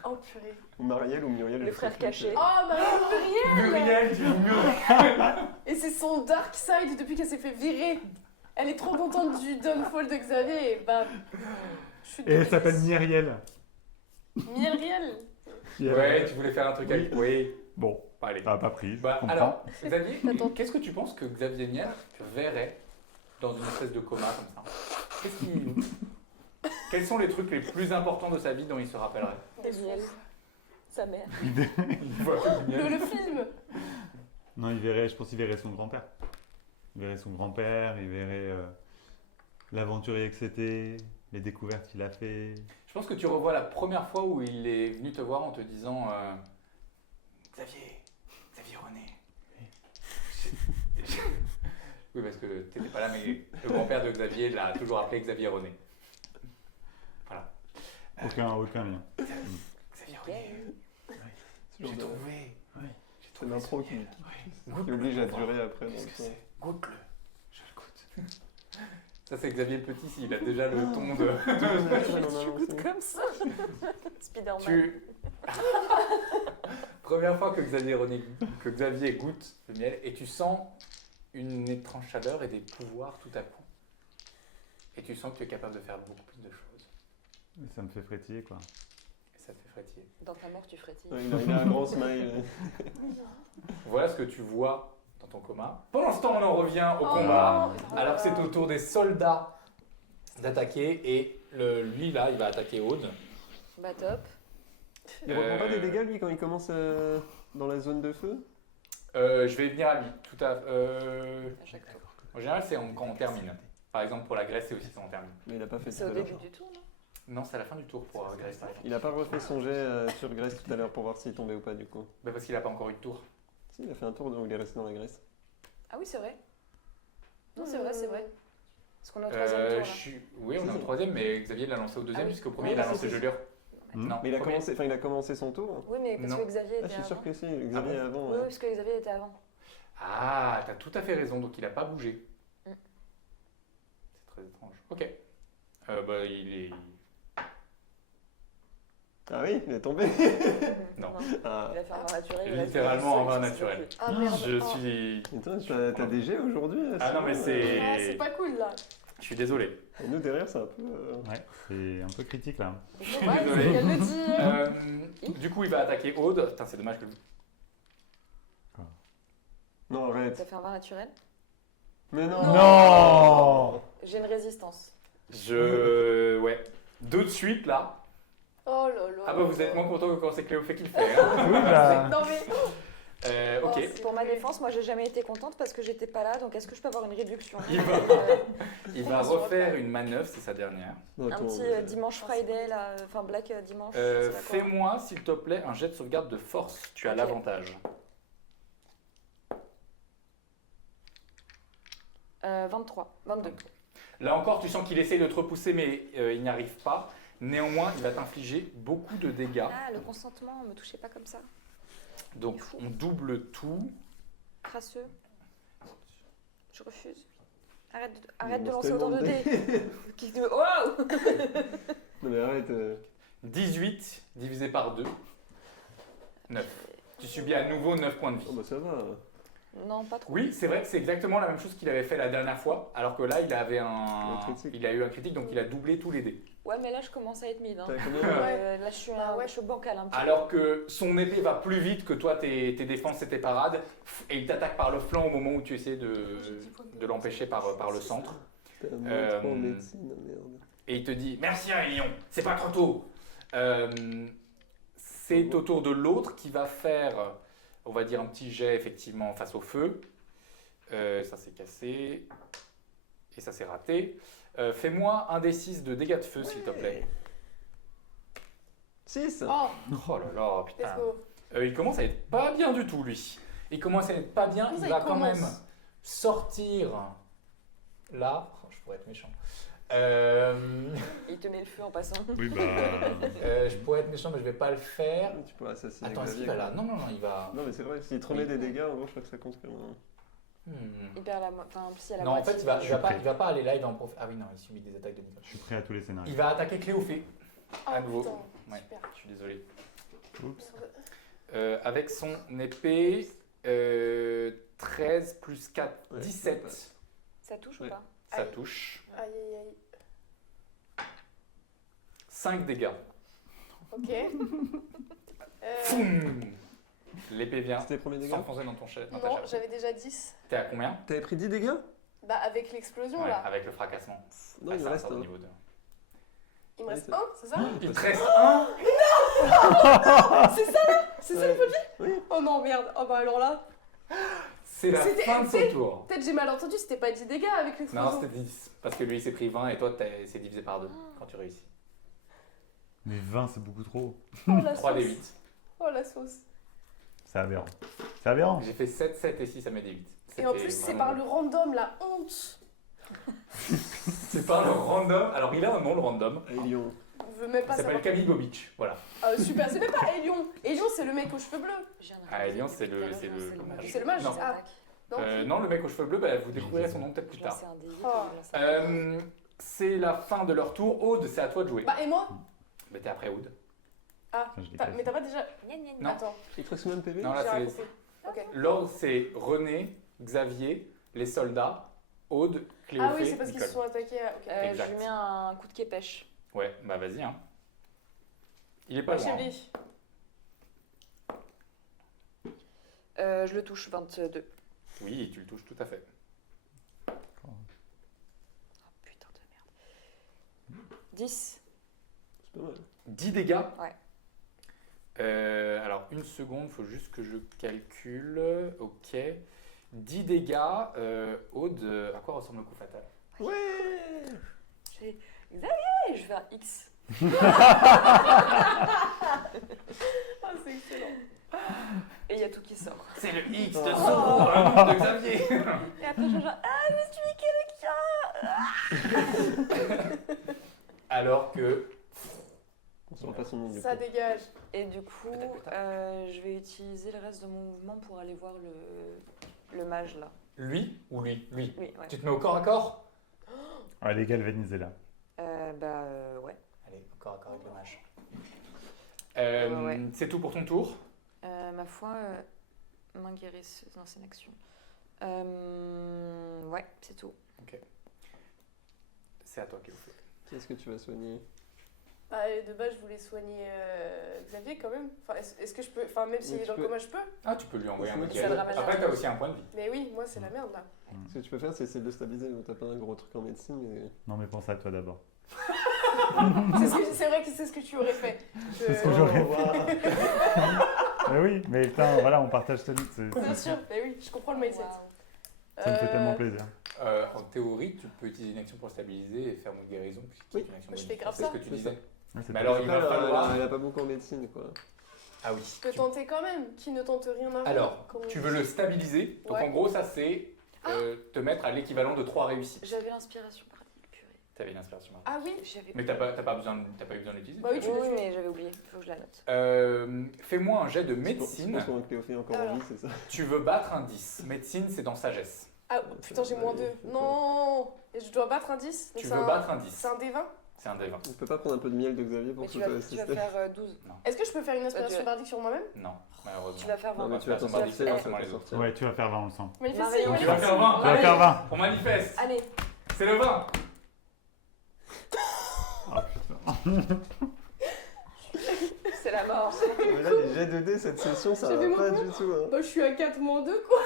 Oh purée. Ou Marielle ou Muriel. Le je frère sais plus. caché. Oh, Marie-Muriel. Muriel, tu joues Muriel. Et c'est son dark side depuis qu'elle s'est fait virer. Elle est trop contente du downfall de Xavier et bam. Chute de Et elle Vénus. s'appelle Myriel. Myriel. Ouais, tu voulais faire un truc avec. Oui. Bon, Allez. ça n'a pas pris. je Bah, comprends. alors, Xavier, Attends. qu'est-ce que tu penses que Xavier Niel verrait dans une espèce de coma comme ça? Quels sont les trucs les plus importants de sa vie dont il se rappellerait? Daniel, sa mère. Il voit que Niel. Le film. Non, je pense qu'il verrait son grand-père. Il verrait son grand-père, il verrait l'aventurier que c'était, les découvertes qu'il a fait. Je pense que tu revois la première fois où il est venu te voir en te disant Xavier René. Oui, parce que tu n'étais pas là, mais le grand-père de Xavier l'a toujours appelé Xavier René. Voilà. Aucun lien. Xavier René, Ce genre j'ai de- trouvé. C'est l'intro qui Goûte-le. oblige à durer après. Qu'est-ce donc, que c'est? Goûte-le. Je le goûte. Ça, c'est Xavier le Petit, s'il a déjà le ton de. ouais. Tu goûtes comme ça. Spider-Man. Tu. Première fois que Xavier goûte le miel et tu sens une étrange chaleur et des pouvoirs tout à coup. Et tu sens que tu es capable de faire beaucoup plus de choses. Et ça me fait frétiller, quoi. Et ça te fait frétiller. Dans ta mort, tu frétilles. Ouais, il a un grand smile. Voilà ce que tu vois dans ton coma. Pendant ce temps, on en revient au Oh combat. non. Alors que c'est au tour des soldats d'attaquer. Et lui, là, il va attaquer Aude. Bah top. Il reprend pas des dégâts lui quand il commence dans la zone de feu? Je vais venir à lui. Tout à, À chaque tour. en général, c'est quand on termine. Par exemple, pour la Grèce, c'est aussi quand on termine. Mais il a pas fait C'est tout au à l'heure. début du tour, non? Non, c'est à la fin du tour pour Grèce. Il a pas refait son jet sur Grèce tout à l'heure pour voir s'il tombait ou pas du coup. Bah, parce qu'il n'a pas encore eu de tour. Si, il a fait un tour où il est resté dans la Grèce. Ah oui, c'est vrai. Non, c'est vrai, c'est vrai. Parce qu'on est au troisième tour, là. Oui, on est au troisième, mais Xavier l'a lancé au deuxième, Ah oui. puisqu'au premier, Oui, il a c'est lancé ça. Gelure. Hmm. Non, Mais il a premier. commencé son tour. Oui, mais parce Non. que Xavier Ah, était je suis sûr avant. que si, Xavier bon avant. Oui, ouais. parce que Xavier était avant. Ah, t'as tout à fait raison, donc il n'a pas bougé. Mm. C'est très étrange. Ok. Bah, il est. Ah oui, il est tombé. Non. Ah. Il a fait un vin naturel. il a Littéralement fait un vin seul, naturel. Ah merde. Je Oh. suis... Attends, t'as des jets aujourd'hui Ah non, mais c'est... Ah, c'est pas cool là. Je suis désolé. Et nous derrière, c'est un peu. Ouais, c'est un peu critique là. Ouais, Désolé. c'est qu'elle le dit. Du coup, il va attaquer Aude. Putain, c'est dommage que... Non, arrête. Ça fait un vin naturel. Mais non. Non. J'ai une résistance. Ouais. Deux de suite, là. Oh là là. Ah bah, vous êtes moins content que quand c'est Cléophée qui le fait. Hein. Oui, bah. Non mais. Ok. Oh, c'est Pour ma horrible. défense, moi j'ai jamais été contente parce que j'étais pas là, donc est-ce que je peux avoir une réduction Il va- Euh, Il va refaire une manœuvre, c'est sa dernière. Non, Un attends, petit dimanche Friday là, enfin Black dimanche. c'est la quoi Fais-moi, s'il te plaît, un jet de sauvegarde de force. Tu as Ok. l'avantage. 22. Là encore, tu sens qu'il essaye de te repousser, mais il n'y arrive pas. Néanmoins, il va t'infliger beaucoup de dégâts. Ah, le consentement, me touchez pas comme ça. Donc, on double tout. Crasseux. Je refuse. Arrête de lance lancer autant de tellement de dés. Qui te- Wow Non, mais arrête. 18 divisé par 2. 9. Tu subis à nouveau 9 points de vie. Oh bah ça va. Non, pas trop. Oui, c'est vrai que c'est exactement la même chose qu'il avait fait la dernière fois, alors que là, il avait Un critique. il a eu un critique, donc il a doublé tous les dés. Ouais, mais là je commence à être mid. Hein. T'as combien Là je suis, Bah ouais. je suis bancal un petit Alors que son épée va plus vite que toi, tes défenses et tes parades, et il t'attaque par le flanc au moment où tu essaies de l'empêcher par le centre. T'as moins 3 en Euh, médecine, merde. Et il te dit merci Aélion, c'est pas trop tôt. C'est au tour de l'autre qui va faire, on va dire, un petit jet effectivement face au feu. Ça c'est cassé. Et ça c'est raté. Fais-moi un des 6 de dégâts de feu s'il te plaît. 6. Oh, Oh là là, let's putain. go. Il commence à être pas bien du tout lui. Il commence à être pas bien, Comment il ça, va il quand même commence sortir là. Oh, je pourrais être méchant. Il te met le feu en passant. Oui, bah. Je pourrais être méchant mais je vais pas le faire. Tu peux assassiner. Attends, est-ce qu'il Xavier, va là? quoi. Non, il va. Non, mais c'est vrai, s'il te remet Oui. des dégâts, en gros, je crois que ça compte comme un. Il perd la moitié. Enfin, si, à la Non, en moitié. fait, il va Je suis prêt. pas aller là, il va en profiter. Ah oui, non, il subit des attaques de Nicole. Je suis prêt à tous les scénarios. Il va attaquer Cléophée, à Oh nouveau. putain, Ouais. super. Je suis désolé. Oups. Merde. Avec son épée, 13 plus 4, Ouais, 17. Ça touche Ouais. ou pas Ça Aïe. touche. Aïe aïe aïe. 5 dégâts. Ok. Foum L'épée vient C'était les premiers dégâts. s'enfoncer dans ton dans ta Non, chair. j'avais déjà 10. T'es à combien? T'avais pris 10 dégâts? Bah avec l'explosion Ouais, là. avec le fracassement. Non, Ah, il ça, reste. ça, au hein. niveau 2. Il me reste Oui, 1, c'est ça Il te reste un. C'est ça le Ouais. produit Oui. Oh non, merde. Oh bah alors là. C'est la C'était- fin de son c'est- tour. Peut-être j'ai mal entendu, c'était pas 10 dégâts avec Non, l'explosion. c'était 10. Parce que lui, il s'est pris 20 et toi, c'est divisé par 2 quand tu réussis. Mais 20, c'est beaucoup trop. Oh la 3 des sauce. 8. Oh la sauce. C'est aberrant. C'est aberrant. J'ai fait 7, 7 et 6, ça met des 8. Et en plus, c'est par le random, la honte. C'est par le random. Alors, il a un nom, le random. Aélion. Je veux même Il pas s'appelle savoir. Camille Bobich. Voilà. Ah, super, c'est même pas Elion. Elion, c'est le mec aux cheveux bleus. Ah, Elion, c'est le mage. C'est le mage. Non. Ah, non. Non, le mec aux cheveux bleus, bah, vous découvrirez son nom peut-être plus tard. Oh. C'est la fin de leur tour. Aude, c'est à toi de jouer. Bah, et moi Mais t'es après Aude. Ah, Putain, je l'ai mais cassé. t'as pas déjà. Non. Attends, Il te reste combien de PV? Non, là, j'ai c'est. rien compris. Ok. L'ordre, c'est René, Xavier, les soldats, Aude, Cléophée, Ah oui, c'est parce qu'ils se Nicole. sont attaqués à. Ok. Je Exact. lui mets un coup de képêche. Ouais, bah vas-y. Hein. Il est pas loin. Chebli. Je le touche 22. Oui, tu le touches tout à fait. Oh putain de merde. 10. C'est pas mal. 10 dégâts. Ouais. Alors, une seconde, faut juste que je calcule. Ok. 10 dégâts. Aude, à quoi ressemble le coup fatal? Ouais. J'ai Xavier, je fais un X. Ah, c'est excellent. Et il y a tout qui sort. C'est le X de Oh. Zorro, un nom de Xavier. Et après, je genre, ah, je suis quelqu'un. Alors que. On saura pas son nom du Ça coup. dégage. Et du coup, Peut-être. je vais utiliser le reste de mon mouvement pour aller voir le mage là. Lui ou lui? Lui. Oui, ouais. Tu te mets au corps à corps? Allez, galvanisez là. Ouais. Allez, au corps à corps avec le mage. Ouais. C'est tout pour ton tour. Ma foi, main guérisseuse, non, c'est une action. Ouais, c'est tout. C'est à toi qui le fais. Qu'est-ce que tu vas soigner? De base, je voulais soigner Xavier quand même. Enfin, est-ce que je peux. Enfin, même s'il Mais est tu dans le peux- coma, je peux. Ah, tu peux lui envoyer un Ça mot te guérison. ramène Après, la t'as vie. aussi un point de vie. Mais oui, moi, c'est la merde là. Ce que tu peux faire, c'est essayer de le stabiliser. Donc, t'as pas un gros truc en médecine, mais. Non, mais pense à toi d'abord. C'est vrai que c'est ce que tu aurais fait. C'est ce que j'aurais fait. Mais oui, mais putain, voilà, on partage ta lutte. Bien sûr, mais oui, je comprends le mindset. Ça me fait tellement plaisir. En théorie, tu peux utiliser une action pour stabiliser et faire mot guérison. Oui. Une action Moi, je bonus. fais grave C'est ça. ce que tu C'est disais. Ouais, c'est Mais pas- alors, il va falloir. Elle a pas beaucoup en médecine, quoi. Ah oui. Je peux tenter quand même. Qui ne tente rien avant. Alors, comme on tu dit. veux le stabiliser. Donc, Ouais. en gros, ça, c'est te mettre à l'équivalent de 3 réussites. J'avais l'inspiration, pratique, purée. T'avais une inspiration. Ah oui. J'avais Mais t'as pas eu besoin de l'utiliser. Bah oui, tu Oui, l'as tué. mais j'avais oublié, faut que je la note. Fais-moi un jet de Je médecine. pense qu'on Cléophée est encore en Alors. vie, c'est ça. Tu veux battre un 10. Médecine, c'est dans sagesse. Ah putain, j'ai moins 2. Non. Et je dois battre un 10. Donc Tu c'est veux un- battre un 10. C'est un D20. C'est un D20. On peut pas prendre un peu de miel de Xavier pour Mais tu tout vas assister? faire 12. Est-ce que je peux faire une inspiration tu- bardique sur moi-même? Non, malheureusement. Tu vas faire 20. Non, mais tu vas t'en Tu vas sortir, faire tu vas comment t'en les autres sortir. Ouais, tu vas faire 20, on le sent. Manifeste, Marie, manifeste. tu vas faire 20. Tu vas Allez. faire 20. On manifeste. Allez, C'est le 20. Oh putain. c'est la mort. Mais là, les jets de dés, cette session, ça J'ai fait va pas mon du tout. Hein. Bah, je suis à 4 moins 2, quoi.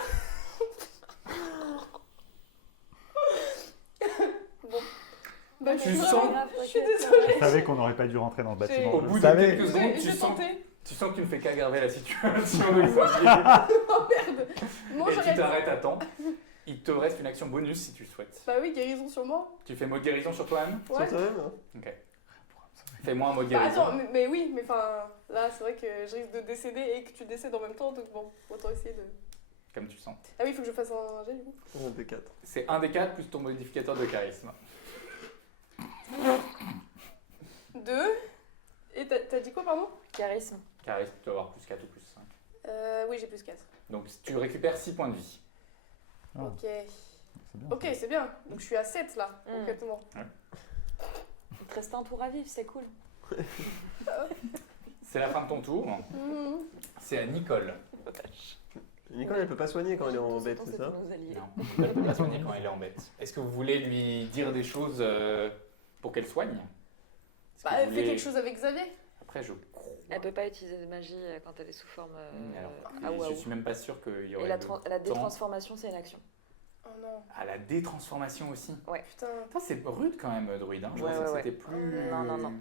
Bon. Bah, je Tu suis sens- vraiment- Je suis désolée. Je savais qu'on n'aurait pas dû rentrer dans ce J'ai- bâtiment. Au je bout le de savais. quelques secondes, J'ai tenté. tu sens que tu ne fais qu'aggraver la situation de Xavier. Oh merde. Bon, Et tu j'arrête. t'arrêtes à temps. Il te reste une action bonus si tu le souhaites. Bah oui, guérison sur moi. Tu fais mot de guérison sur toi-même. Ouais. Sur toi-même, hein. Fais-moi un mot de Bah, guérison. attends, mais oui, mais enfin, là, c'est vrai que je risque de décéder et que tu décèdes en même temps, donc bon, autant essayer de. Comme tu sens. Ah oui, il faut que je fasse un jet du coup. Un des 4. C'est un des 4 plus ton modificateur de charisme. 2. Et t'as dit quoi, pardon? Charisme. Charisme, tu vas avoir plus 4 ou plus 5. Oui, j'ai plus 4. Donc tu récupères 6 points de vie. Ah. Ok. C'est bien. Ok, c'est bien. Donc je suis à 7 là, Mm. concrètement. Il te reste un tour à vivre, c'est cool. C'est la fin de ton tour. Mhm. C'est à Nicole. Nicole, elle peut pas soigner quand elle est en bête, c'est ça? Nos alliés. Non, Nicole ne peut pas soigner quand elle est en bête. Est-ce que vous voulez lui dire des choses pour qu'elle soigne? Est-ce que Bah, vous elle fait voulez- quelque chose avec Xavier. Après, je crois. Elle peut pas utiliser de magie quand elle est sous forme Alors, ah, je waouh. suis même pas sûr qu'il y Et aurait la, le la temps. détransformation, c'est une action. Oh non, À la détransformation aussi. putain. Putain, c'est rude quand même, druide. Hein. Je Ouais, pensais que ouais, c'était plus. Non, non, non.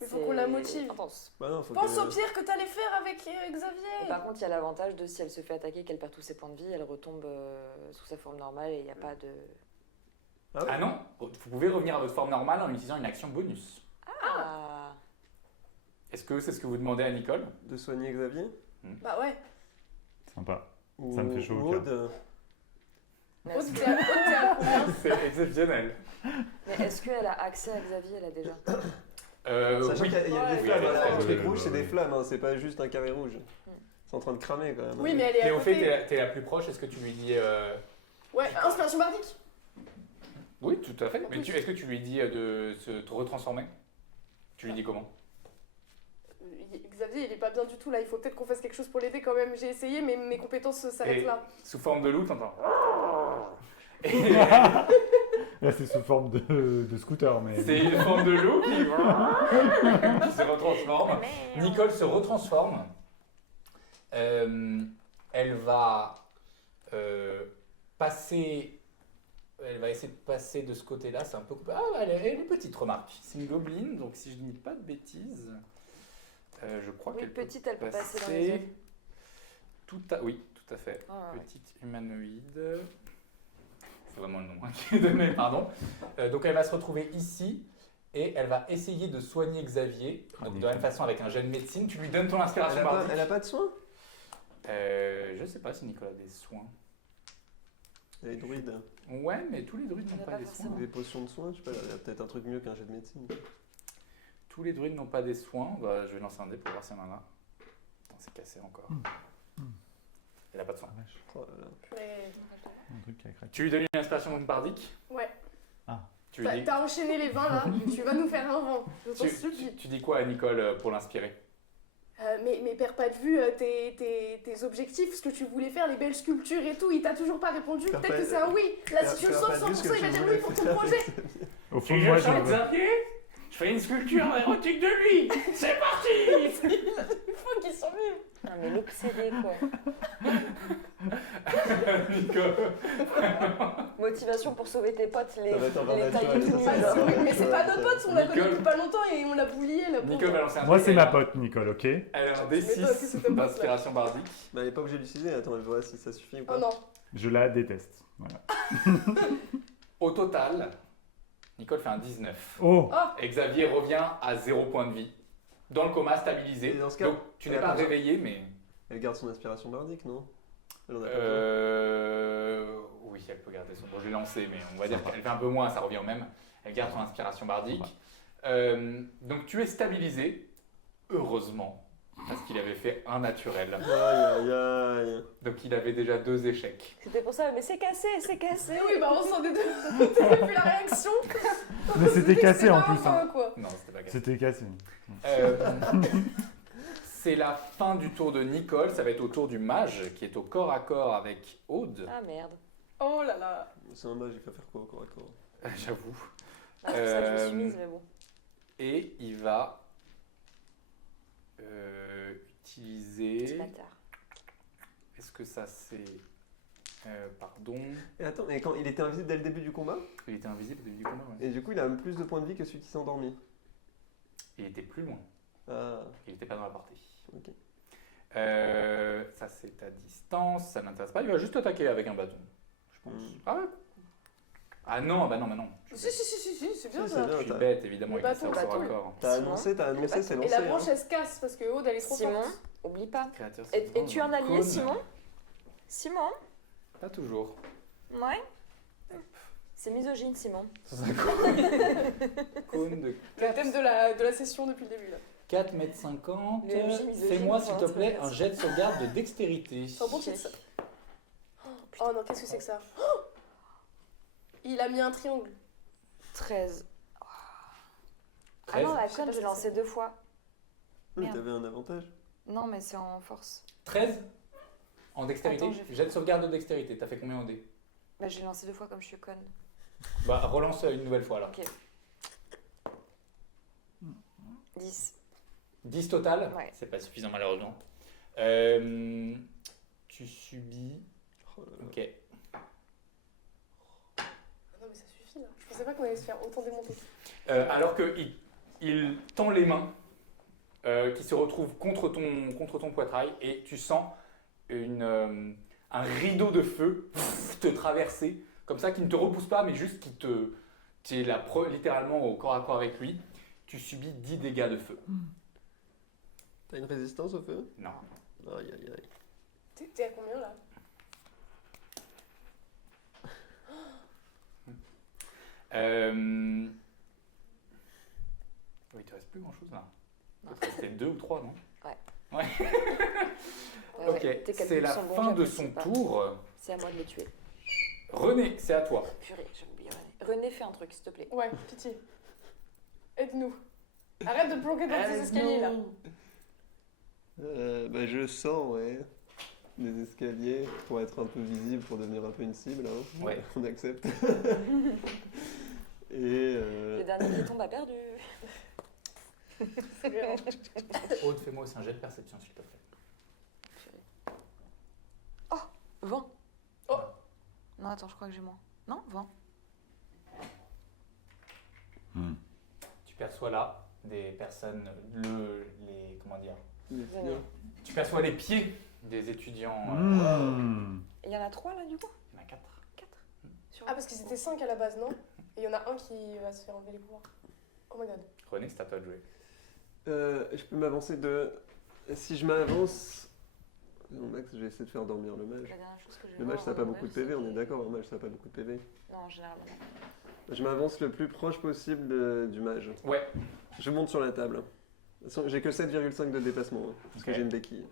Il faut qu'on la motive. Intense. Bah non, faut Pense qu'elle- au pire que t'allais faire avec Et Xavier. par contre, il y a l'avantage de si elle se fait attaquer, qu'elle perd tous ses points de vie, elle retombe sous sa forme normale et il n'y a pas de. Ah ouais. Ah non, vous pouvez revenir à votre forme normale en utilisant une action bonus. Ah. Est-ce que c'est ce que vous demandez à Nicole? De soigner Xavier? Bah ouais. Sympa. Ou, Ça me fait chaud au ou cœur. Aude. Mais Aude, t'es à combien? C'est exceptionnel. mais est-ce qu'elle a accès à Xavier, elle a déjà Sachant Oui. qu'il y a des Ouais. flammes, Oui, hein, elle le est- truc rouge c'est des flammes, hein, c'est pas juste un carré rouge. Hmm. C'est en train de cramer quand même. Oui, mais elle est à Cléophée, côté. t'es la plus proche. Est-ce que tu lui dis. Ouais, inspiration bardique. Oui, tout à fait. En Mais plus. est-ce que tu lui dis de se retransformer? Tu lui dis comment? Xavier, il est pas bien du tout là, il faut peut-être qu'on fasse quelque chose pour l'aider quand même. J'ai essayé, mais mes compétences s'arrêtent Et- là. Sous forme de loup, t'entends. Là, c'est sous forme de scooter, mais. C'est une forme de loup qui se retransforme. Nicole se retransforme. Elle va passer. Elle va essayer de passer de ce côté-là. C'est un peu. Ah, elle est petite, remarque. C'est une gobeline, donc si je dis pas de bêtises, je crois Oui, qu'elle peut petite, elle peut passer dans les zones. Oui, tout à fait. Ah, ouais. Petite humanoïde. C'est vraiment le nom hein, qui est donné, pardon. Donc elle va se retrouver ici et elle va essayer de soigner Xavier. Donc de la même façon avec un jeune médecine, tu lui donnes ton inspiration bardique. Elle a pas de soins? Je sais pas si Nicolas a des soins. Elle est druide. Ouais, mais tous les druides Il y n'ont en a pas pas des forcément. soins. Des potions de soins, je sais pas, elle a peut-être un truc mieux qu'un jet de médecine. Tous les druides n'ont pas des soins. Bah, je vais lancer un dé pour voir si elle en a. Attends, c'est cassé encore. Elle a pas de soins. Ah, vache. Oh là là. Mais... Un truc qui a craqué. Tu lui donnes une inspiration bardique. Ouais. Tu lui dis, T'as enchaîné les 20 là, tu vas nous faire un vent. Je t'en tu, supplie. tu dis quoi à Nicole pour l'inspirer? Mais perds pas de vue tes objectifs, ce que tu voulais faire, les belles sculptures et tout, il t'a toujours pas répondu. Perds Peut-être pas- que c'est un oui. Là, si tu le Perds sens pas de vue ce 100%, que il va tu dire voulais oui pour ton faire. projet. Au fond, Tu moi, cherches je à me- Xavier? Je fais une sculpture érotique de lui. C'est parti. Il faut qu'il survive. Non, mais l'obsédé, quoi. Nico. Motivation pour sauver tes potes, les Ça va être un les naturel, tailler tout ça, nus, ça va genre. être un Mais c'est pas notre pote, on l'a connu Nicole. depuis pas longtemps et on l'a boulié. Là, Nico va lancer un Moi, truc, c'est elle ma a- pote, Nicole, ok? Elle a un Tu m'étonnes que c'est D6 ta pote, là. d'inspiration bardique. Mais elle est pas obligée d'utiliser, attends, elle voit si ça suffit ou pas. Oh non. Je la déteste. Voilà. Au total, Nicole fait un 19. Oh! Et Xavier revient à 0 point de vie. Dans le coma, stabilisé. Et dans ce cas, Donc tu n'es elle a pas pas besoin. réveillé, mais... Elle garde son inspiration bardique, non? Elle en a pas besoin. Oui, elle peut garder son... Bon, je l'ai lancé, mais on va dire qu'elle fait un peu moins, ça revient au même. Elle garde son inspiration bardique. Donc tu es stabilisé, heureusement, parce qu'il avait fait un naturel. Aïe aïe aïe. Donc il avait déjà 2 échecs. C'était pour ça, mais c'est cassé, c'est cassé. Oui, bah on s'en est deux. T'as vu la réaction? Mais c'était cassé en plus, C'était hein. quoi. Non, c'était pas grave. C'était cassé. C'est la fin du tour de Nicole, ça va être au tour du mage qui est au corps à corps avec Aude. Ah merde. Oh là là. C'est un mage, il va faire quoi au corps à corps? J'avoue. Ah, c'est ça que je me suis mise, mais bon. Et il va Petit utiliser... bâtard. Est-ce que ça c'est... pardon. Et attends, mais quand il était invisible dès le début du combat, Il était invisible au début du combat, ouais. et du coup il a même plus de points de vie que celui qui s'est endormi. Il était plus loin. Ah, Il n'était pas dans la partie. ok. Ça c'est à distance, ça n'intéresse pas. Il va juste attaquer avec un bâton, je pense. Hmm. Ah ouais. Ah non, bah non. Si, c'est bien Si, ça. c'est bien. Je suis t'as- bête évidemment Le avec ça au bâton, corps à bâton. corps. T'as Simon, annoncé, c'est Et lancé. la branche hein. elle se casse parce que Aude elle est trop Simon, forte. oublie pas. Créature Es-tu un allié, cône. Simon? Simon? Pas toujours. Ouais. C'est misogyne, Simon. Cône de Le thème de la session depuis le début là. 4 mètres 50. Le MJ misogyne, Fais-moi s'il te enfin, plaît c'est un jet de sauvegarde de dextérité. C'est un bon titre ça. putain. Oh non, qu'est-ce que c'est que ça? Oh, il a mis un triangle. 13. Ah 13. non, la Je sais conne, pas j'ai ce que lancé c'est. 2 fois. Oui, Merde. t'avais un avantage. Non, mais c'est en force. 13 en dextérité. Attends, j'ai fait- Jet de sauvegarde de dextérité. T'as fait combien en dé? Bah, j'ai lancé 2 fois comme je suis conne. Bah relance une nouvelle fois alors. Ok. 10. 10 total. Ouais. C'est pas suffisant malheureusement. Tu subis. Oh là là. Ok. Ah non mais ça suffit là. Je pensais pas qu'on allait se faire autant démonter. Alors il tend les mains qui se retrouvent contre ton poitrail et tu sens un rideau de feu te traverser, comme ça, qui ne te repousse pas, mais juste tu es littéralement au corps à corps avec lui. Tu subis 10 dégâts de feu. T'as une résistance au feu? Non. Aïe aïe aïe. T'es à combien là? Oui, il te reste plus grand chose là. Non. Il te restait 2 ou 3, non? Ouais, Ok, ouais, tes c'est calculs la sont bons, fin de j'apprécie son pas. tour. C'est à moi de les tuer. René, c'est à toi. Purée, j'ai oublié René. René, fais un truc, s'il te plaît. Ouais, pitié. Aide-nous. Arrête de planquer dans ces escaliers là. Bah, je sens, ouais, des escaliers pour être un peu visible, pour devenir un peu une cible. Hein. Ouais. On accepte. Et Le dernier qui tombe a perdu. C'est bien. Aude, fais-moi aussi un jet de perception, s'il te plaît. 20. Oh. Non, attends, je crois que j'ai moins. Non, 20. Tu perçois là des personnes, comment dire, les filles, tu perçois les pieds des étudiants. Il y en a 3 là, du coup? Il y en a 4. 4. Ah parce qu'ils étaient 5 à la base non? Et il y en a un qui va se faire enlever les pouvoirs. Oh my god. René, c'est à toi de jouer. je peux m'avancer de... Si je m'avance... Non, Max, je vais essayer de faire dormir le mage. La dernière chose que j'ai Le mage, ça n'a pas beaucoup de PV, on est d'accord, un mage, ça n'a pas beaucoup de PV. Non, généralement non. Je m'avance le plus proche possible du mage. Ouais. Je monte sur la table. De toute façon, j'ai que 7,5 de déplacement, hein, parce que Ok. j'ai une béquille.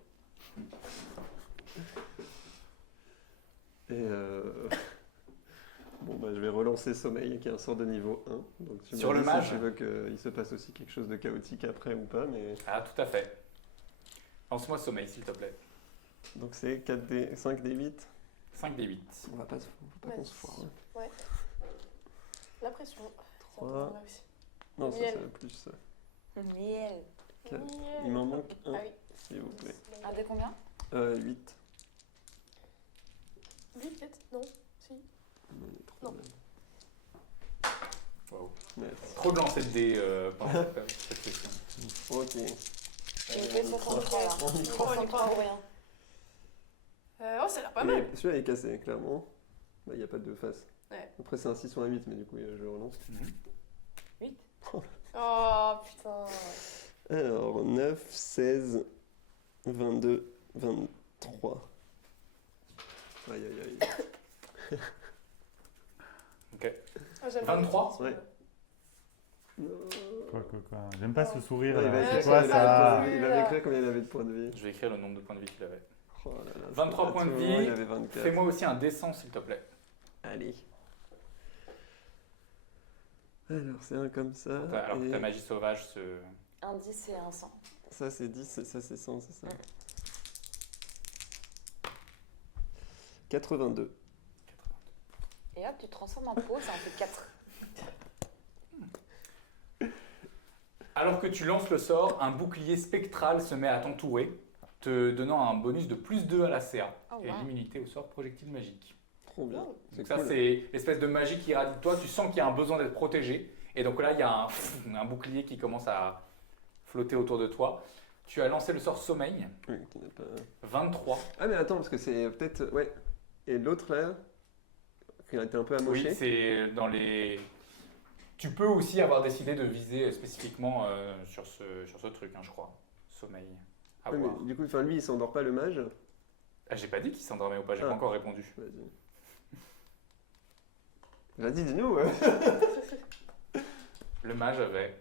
Et bon, bah, je vais relancer Sommeil, qui est un sort de niveau 1. Donc, tu Sur me le dis mage. si tu veux qu'il se passe aussi quelque chose de chaotique après ou pas, mais... Ah, tout à fait. Lance-moi sommeil, s'il te plaît. Donc c'est 4D, 5D8. 5 des 8. On va pas qu'on se foire. Ouais. La pression. Trois. Ça, on a aussi. Non, ça Miel. c'est plus. Miel. Quatre. Miel. Il m'en manque un, Ah oui. s'il vous plaît. Un dé combien? 8. 8 peut-être? Non. Si. Non. Wow. Merci. Trop de lancer de dés pendant cette question. Ok. Il fait 63 là. On y 63 ou rien. Oh, ça a l'air pas mal. Et celui-là est cassé, clairement. Bah, il n'y a pas de face. Ouais. Après, c'est un 6 ou un 8, mais du coup, je relance. 8. Oh putain. Alors, 9, 16, 22, 23. Aïe, aïe, aïe. Ok. Ah, j'aime 23? bien. Ouais. Quoi. J'aime pas ce sourire Ouais, il va là. écrire C'est écrire quoi combien il avait ça? de- il avait écrit combien il avait de points de vie. Je vais écrire le nombre de points de vie qu'il avait. Oh là là, 23 c'est points de pas vie. tout, il avait 24. Fais-moi aussi un descend, s'il te plaît. Allez. Alors, c'est un comme ça. Alors que et ta magie sauvage se. Un 10 et un 100. Ça, c'est 10, et ça, c'est 100, c'est ça. 82. Et hop, tu te transformes en peau, ça en fait 4. Alors que tu lances le sort, un bouclier spectral se met à t'entourer, te donnant un bonus de plus 2 à la CA Oh, et wow. l'immunité au sort projectile magique. Trop bien. C'est Donc ça, cool. c'est l'espèce de magie qui irradie de toi. Tu sens qu'il y a un besoin d'être protégé. Et donc là, il y a un bouclier qui commence à flotter autour de toi. Tu as lancé le sort sommeil, Oui, qui n'a pas... 23. Ah, mais attends, parce que c'est peut-être. Ouais. Et l'autre là, qui a été un peu amoché. Oui, c'est dans les. Tu peux aussi avoir décidé de viser spécifiquement sur ce truc, hein, je crois. Sommeil. À Ouais, voir. mais du coup, enfin, lui, il s'endort pas, le mage. Ah, j'ai pas dit qu'il s'endormait ou pas, j'ai Ah. pas encore répondu. Vas-y. Vas-y, dis-nous. Ouais. Le mage avait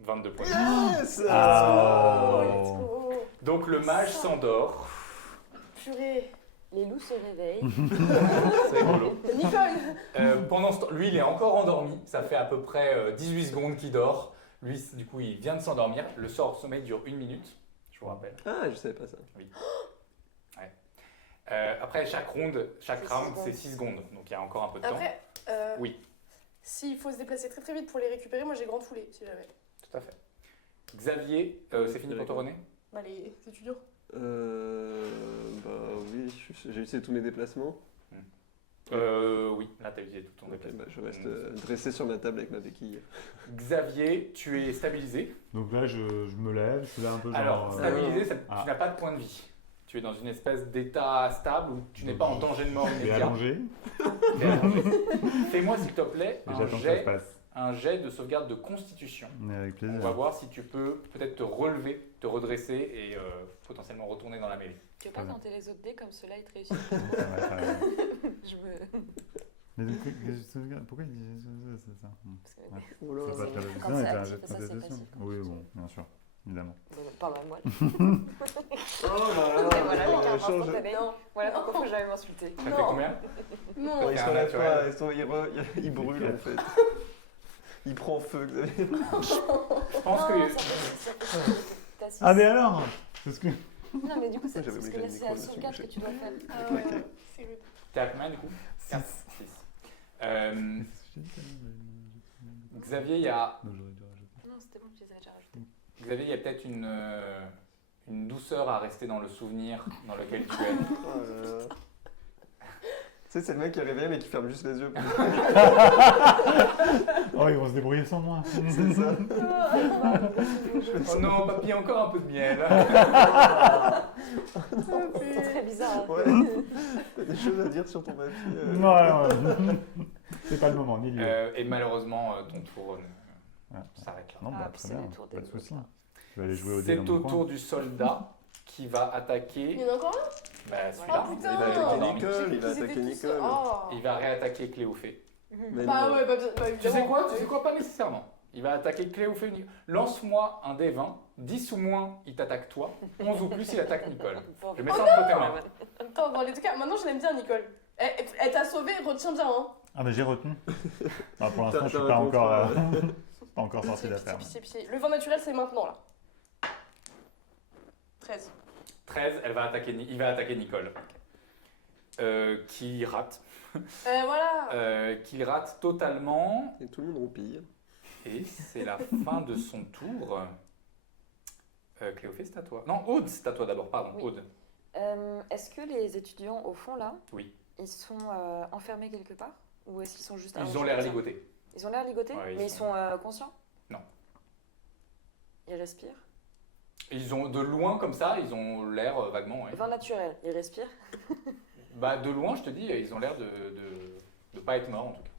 22 points de vie. Yes Ah. Oh, let's go. Donc le mage s'endort. Purée. Les loups se réveillent. C'est rigolo. Nicole. Pendant ce temps, lui, il est encore endormi. Ça fait à peu près 18 secondes qu'il dort. Lui, du coup, il vient de s'endormir. Le sort sommeil dure 1 minute, je vous rappelle. Ah, je savais pas ça. Après, chaque round, chaque C'est round, 6 c'est 6 secondes. Donc il y a encore un peu de temps. Après, Oui. s'il faut se déplacer très très vite pour les récupérer, moi j'ai grande foulée si jamais. Tout à fait. Xavier, c'est fini pour toi, René? Bah les étudiants. Bah oui, j'ai utilisé tous mes déplacements. Oui, là, tu as utilisé tout ton Ok, déplacement. bah, je reste dressé sur ma table avec ma béquille. Xavier, tu es stabilisé. Donc là, je me lève, je suis là un peu genre. Alors, stabilisé, Ah. tu n'as pas de point de vie. Tu es dans une espèce d'état stable où tu n'es pas en danger de mort Je vais immédiat. allonger Tu es allongé. Fais-moi, s'il te plaît, et j'attends que ça se passe. un jet de sauvegarde de constitution. Mais avec On va plaisir. voir si tu peux peut-être te relever, te redresser et potentiellement retourner dans la mêlée. Tu veux pas Voilà. tenter les autres dés comme ceux-là, ils te réussissent? Ça va, ça va. Je me. Mais donc, pourquoi il dit ça Parce que... Ouais. Oh là, C'est pas très Quand non, c'est mais t'as un actif, jet de ça, c'est contestation. passif. Oui, bon, bien sûr, évidemment. Parle à moi. Oh là là, Et voilà, les cartes change. instantanées. Voilà pourquoi faut jamais m'insulter. Ça fait Non. combien? Non. Non, il C'est se un relève naturel. pas, il brûle en fait. Il prend feu, Xavier. Je pense que. Non, t'as six. Ah, mais alors Parce que. Non, mais du coup, c'est J'avais parce oublié que là, le c'est micro, la je me suis sauvegarde que couché. tu dois faire. Ah ouais, ouais, c'est rude. T'es à combien du coup? 4. 6. Xavier, il y a. Non, j'aurais dû rajouter. Non, c'était bon, tu les avais déjà rajoutés. Xavier, il y a peut-être une douceur à rester dans le souvenir dans lequel tu es. Oh là là. Tu sais, c'est le mec qui est réveillé mais qui ferme juste les yeux. Oh, ils vont se débrouiller sans moi. C'est ça. Oh non, papy, encore un peu de miel. C'est très bizarre. Ouais. T'as des choses à dire sur ton papier. Non, c'est pas le moment, ni lieu. Et malheureusement, ton tour Ouais. s'arrête là. Non, Ah, bah, puis très c'est bien, le tour pas de des soucis. autres. Je vais aller jouer au dé C'est dans au mon coin. tour du soldat qui va attaquer. Il y en a encore un? Bah, Oh celui-là. putain! Il va attaquer Nicole, il va Ils étaient attaquer tous- Nicole. Oh. Il va réattaquer Cléophée. Mais Bah non. ouais, bah Tu évidemment. sais quoi? Tu sais quoi? Pas nécessairement. Il va attaquer Cléophée. Lance-moi un dé 20. 10 ou moins, il t'attaque toi. 11 ou plus, il attaque Nicole. Je mets ça entre tes mains. Attends, dans les deux cas, maintenant je l'aime bien, Nicole. Elle t'a sauvé, retiens bien, hein. Ah, mais j'ai retenu. Ah, pour l'instant, T'as- je suis t'as pas un encore, contrat, pas encore sorti Pitié, d'affaire. pitié, pitié, pitié. Le vent naturel, c'est maintenant, là. 13. 13, il va attaquer Nicole. Qui rate. Voilà. Qui rate totalement. Et tout le monde roupille. Et c'est la fin de son tour. Cléophée, c'est à toi. Non, Aude, c'est à toi d'abord, pardon. Oui. Aude. Est-ce que les étudiants au fond là, Oui. ils sont enfermés quelque part ou est-ce qu'ils sont juste Ils allongés ont l'air comme ça ligotés. Ils ont l'air ligotés, Ouais, mais ils sont conscients? Non. Ils respirent? Ils ont de loin comme ça, ils ont l'air vaguement. Ouais. Vent naturel, ils respirent? Bah de loin, je te dis, ils ont l'air de pas être morts en tout cas.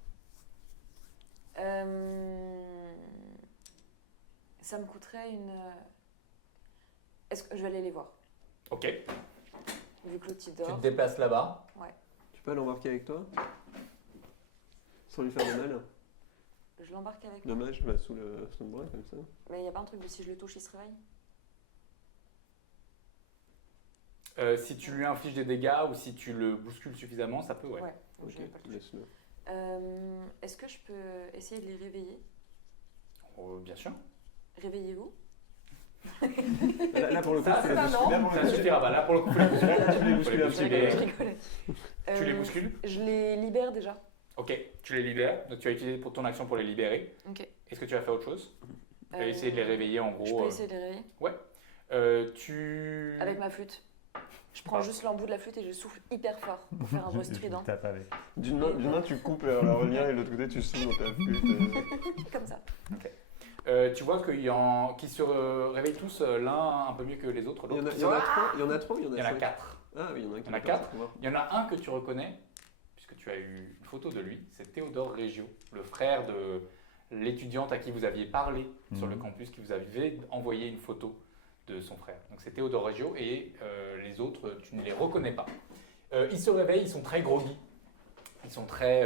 Ça me coûterait une. Est-ce que je vais aller les voir? Ok. Vu que l'autre il Tu te dort. déplaces là-bas. Tu peux l'embarquer avec toi? Sans lui faire de mal? Je l'embarque avec moi. Dommage, sous le bras comme ça. Mais il n'y a pas un truc de si je le touche, il se réveille? Si tu lui infliges des dégâts ou si tu le bouscules suffisamment, ça peut, ouais. Ouais. Donc Ok, je vais pas le toucher. laisse-le. Est-ce que je peux essayer de les réveiller? Bien sûr. Réveillez-vous? Là, pour le coup, Ça, tu les ça, bouscules. non. Là, pour le Ça coup, suffira. Bah, là, pour le coup, tu les bouscules. Tu les bouscules un petit peu. Tu les- Je rigolais. Tu les bouscules. Je les libère déjà. Ok, tu les libères. Donc tu vas utiliser pour ton action pour les libérer. Ok. Est-ce que tu vas faire autre chose? Tu vas essayer de les réveiller en gros. Je peux essayer de les réveiller Tu. avec ma flûte. Je prends juste l'embout de la flûte et je souffle hyper fort pour faire un bruit Je strident. tape avec. D'une main, tu coupes la reliure et de l'autre côté, tu souffles dans ta flûte. Comme ça. Tu vois qu'ils se réveillent tous l'un un peu mieux que les autres. Il y en l'autre. a trois? Il y en a trois ou il y en a Il y en a cinq? 4. Ah oui, il y en a un qui Il y en a est pas quatre. sans pouvoir. Il y en a un que tu reconnais, puisque tu as eu une photo de lui, c'est Théodore Régio, le frère de l'étudiante à qui vous aviez parlé sur le campus, qui vous avait envoyé une photo de son frère. Donc c'est Théodore Régio et les autres, tu ne les reconnais pas. Ils se réveillent, ils sont très groggy, ils sont très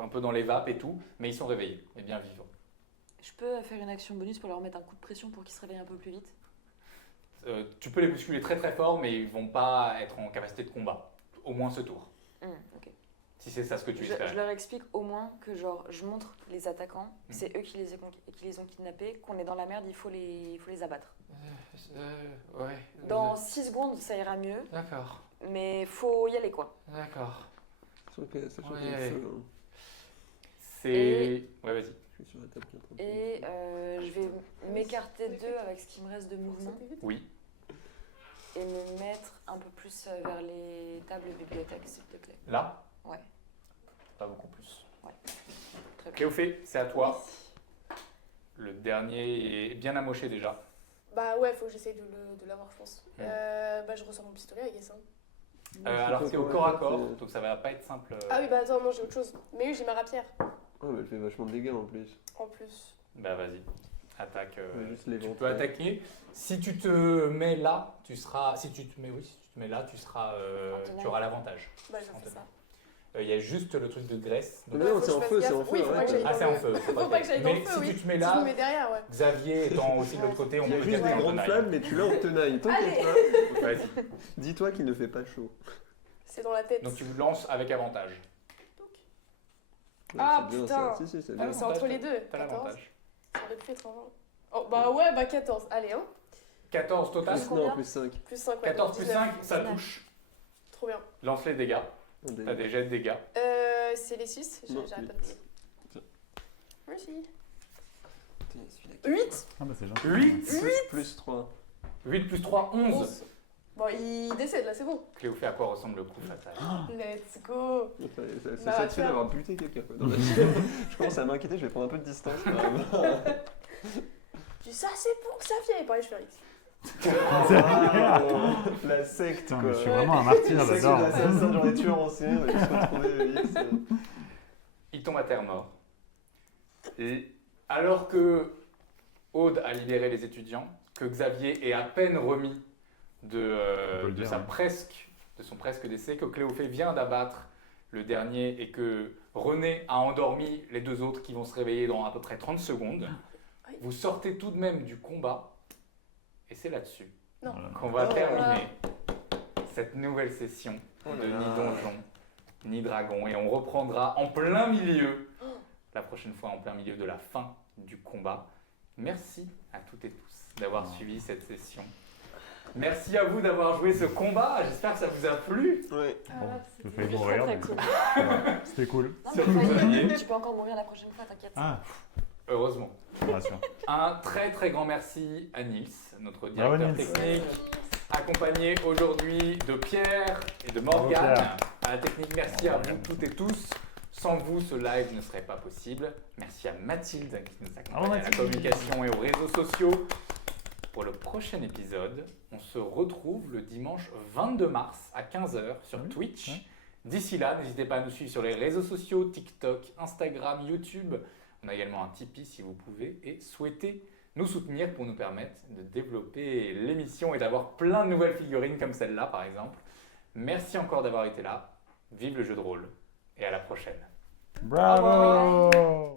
un peu dans les vapes et tout, mais ils sont réveillés et bien vivants. Je peux faire une action bonus pour leur mettre un coup de pression pour qu'ils se réveillent un peu plus vite. Tu peux les bousculer très très fort, mais ils vont pas être en capacité de combat, au moins ce tour, Ok. si c'est ça ce que tu Je espères. leur explique au moins que genre je montre les attaquants, c'est eux qui les ont kidnappés, qu'on est dans la merde, il faut les abattre. Ouais. Dans 6 secondes, ça ira mieux, D'accord, mais faut y aller quoi. d'accord. Sachant Ouais. qu'il y a le feu, hein. C'est... Ouais, vas-y. Je suis sur la table qui est en train de- Et je vais m'écarter d'eux avec ce qui me reste de mouvement Oui. et me mettre un peu plus vers les tables de bibliothèque, s'il te plaît. Là? Ouais. Pas beaucoup plus. Très bien. Cléophée, c'est à toi. Le dernier est bien amoché déjà. Bah ouais, faut que j'essaye de l'avoir, je pense. Ouais. Bah je ressors mon pistolet, I guess. Hein. Alors c'est au corps à corps, donc ça va pas être simple. Ah oui, bah attends, non, j'ai autre chose. Mais oui, j'ai ma rapière, Oh, mais elle fait vachement de dégâts en plus. en plus. Bah vas-y, attaque. On va juste Tu l'éventrer. peux attaquer. Si tu te mets là, tu seras. Si tu te mets là, tu seras. Tu auras l'avantage. Bah je fais ça. Il y a juste le truc de graisse. donc- Mais non, Faut que c'est je en fasse feu, gaffe. c'est en feu. Oui, faut pas que arrête. j'aille Ah, c'est en feu. Faut pas que j'aille dans le Mais feu, si oui. tu te mets Si là, je me mets derrière, ouais. Xavier étant aussi de l'autre côté, on Il y a peut juste dire des en grandes tenaille. flammes, mais tu l'as en tenaille. T'inquiète Allez. pas. Vas-y. Dis-toi qu'il ne fait pas chaud. C'est dans la tête. Donc tu lances avec avantage. Ouais, Ah, c'est bien, putain. ça. Si, c'est Ah, bien. mais c'est entre les deux. T'as 14. l'avantage. Ça aurait pu être un 20. Oh, bah ouais, bah 14. Allez, hein. 14 total. Plus, combien non, plus 5. Plus 5, ouais. 14 donc plus 19. 5, ça 19. touche. Trop bien. Lance les dégâts. T'as des jets de dégâts. C'est les 6. Non, J'arrête pas de dire. Tiens. Merci. 8 8. Ah bah c'est gentil. 8 plus 3. 8 plus 3, 11. 11. Bon, il décède là, c'est bon. Cléophée, à quoi ressemble le coup fatal? Let's go. C'est Bah, satisfait tiens. d'avoir buté quelqu'un. quoi. Non, je commence à m'inquiéter, je vais prendre un peu de distance. quand même. Tu dis ça, c'est pour Xavier. Pareil, je fais X. Ah, la secte, Putain, quoi. mais je suis vraiment un martyr, La secte j'adore. d'assassin, genre les tueurs en série, on va juste retrouver X. Il tombe à terre mort. Et alors que Aude a libéré les étudiants, que Xavier est à peine remis On peut le de dire, son presque décès, que Cléophée vient d'abattre le dernier et que René a endormi les deux autres qui vont se réveiller dans à peu près 30 secondes, vous sortez tout de même du combat et c'est là-dessus Non. Voilà. qu'on va Oh. terminer cette nouvelle session Oh de là Ni là. Donjon, Ni Dragon. Et on reprendra en plein milieu, la prochaine fois en plein milieu de la fin du combat. Merci à toutes et tous d'avoir Oh. suivi cette session. Merci à vous d'avoir joué ce combat. J'espère que ça vous a plu. Ouais. Bon, Ah, je c'était fais Très, mourir. très mais cool. C'était cool. Non, Surtout mais Xavier. tu peux encore mourir la prochaine fois, t'inquiète. Ah, Heureusement. rassure. Un très très grand merci à Nils, notre Bravo, directeur Nils. technique, accompagné aujourd'hui de Pierre et de Morgane. Pierre. À la technique, merci à vous toutes et tous. Sans vous, ce live ne serait pas possible. Merci à Mathilde qui nous accompagne à la Mathilde. communication et aux réseaux sociaux. Pour le prochain épisode, on se retrouve le dimanche 22 mars à 15h sur Oui, Twitch. ouais. D'ici là, n'hésitez pas à nous suivre sur les réseaux sociaux, TikTok, Instagram, YouTube. On a également un Tipeee si vous pouvez et souhaitez nous soutenir pour nous permettre de développer l'émission et d'avoir plein de nouvelles figurines comme celle-là par exemple. Merci encore d'avoir été là. Vive le jeu de rôle et à la prochaine. Bravo!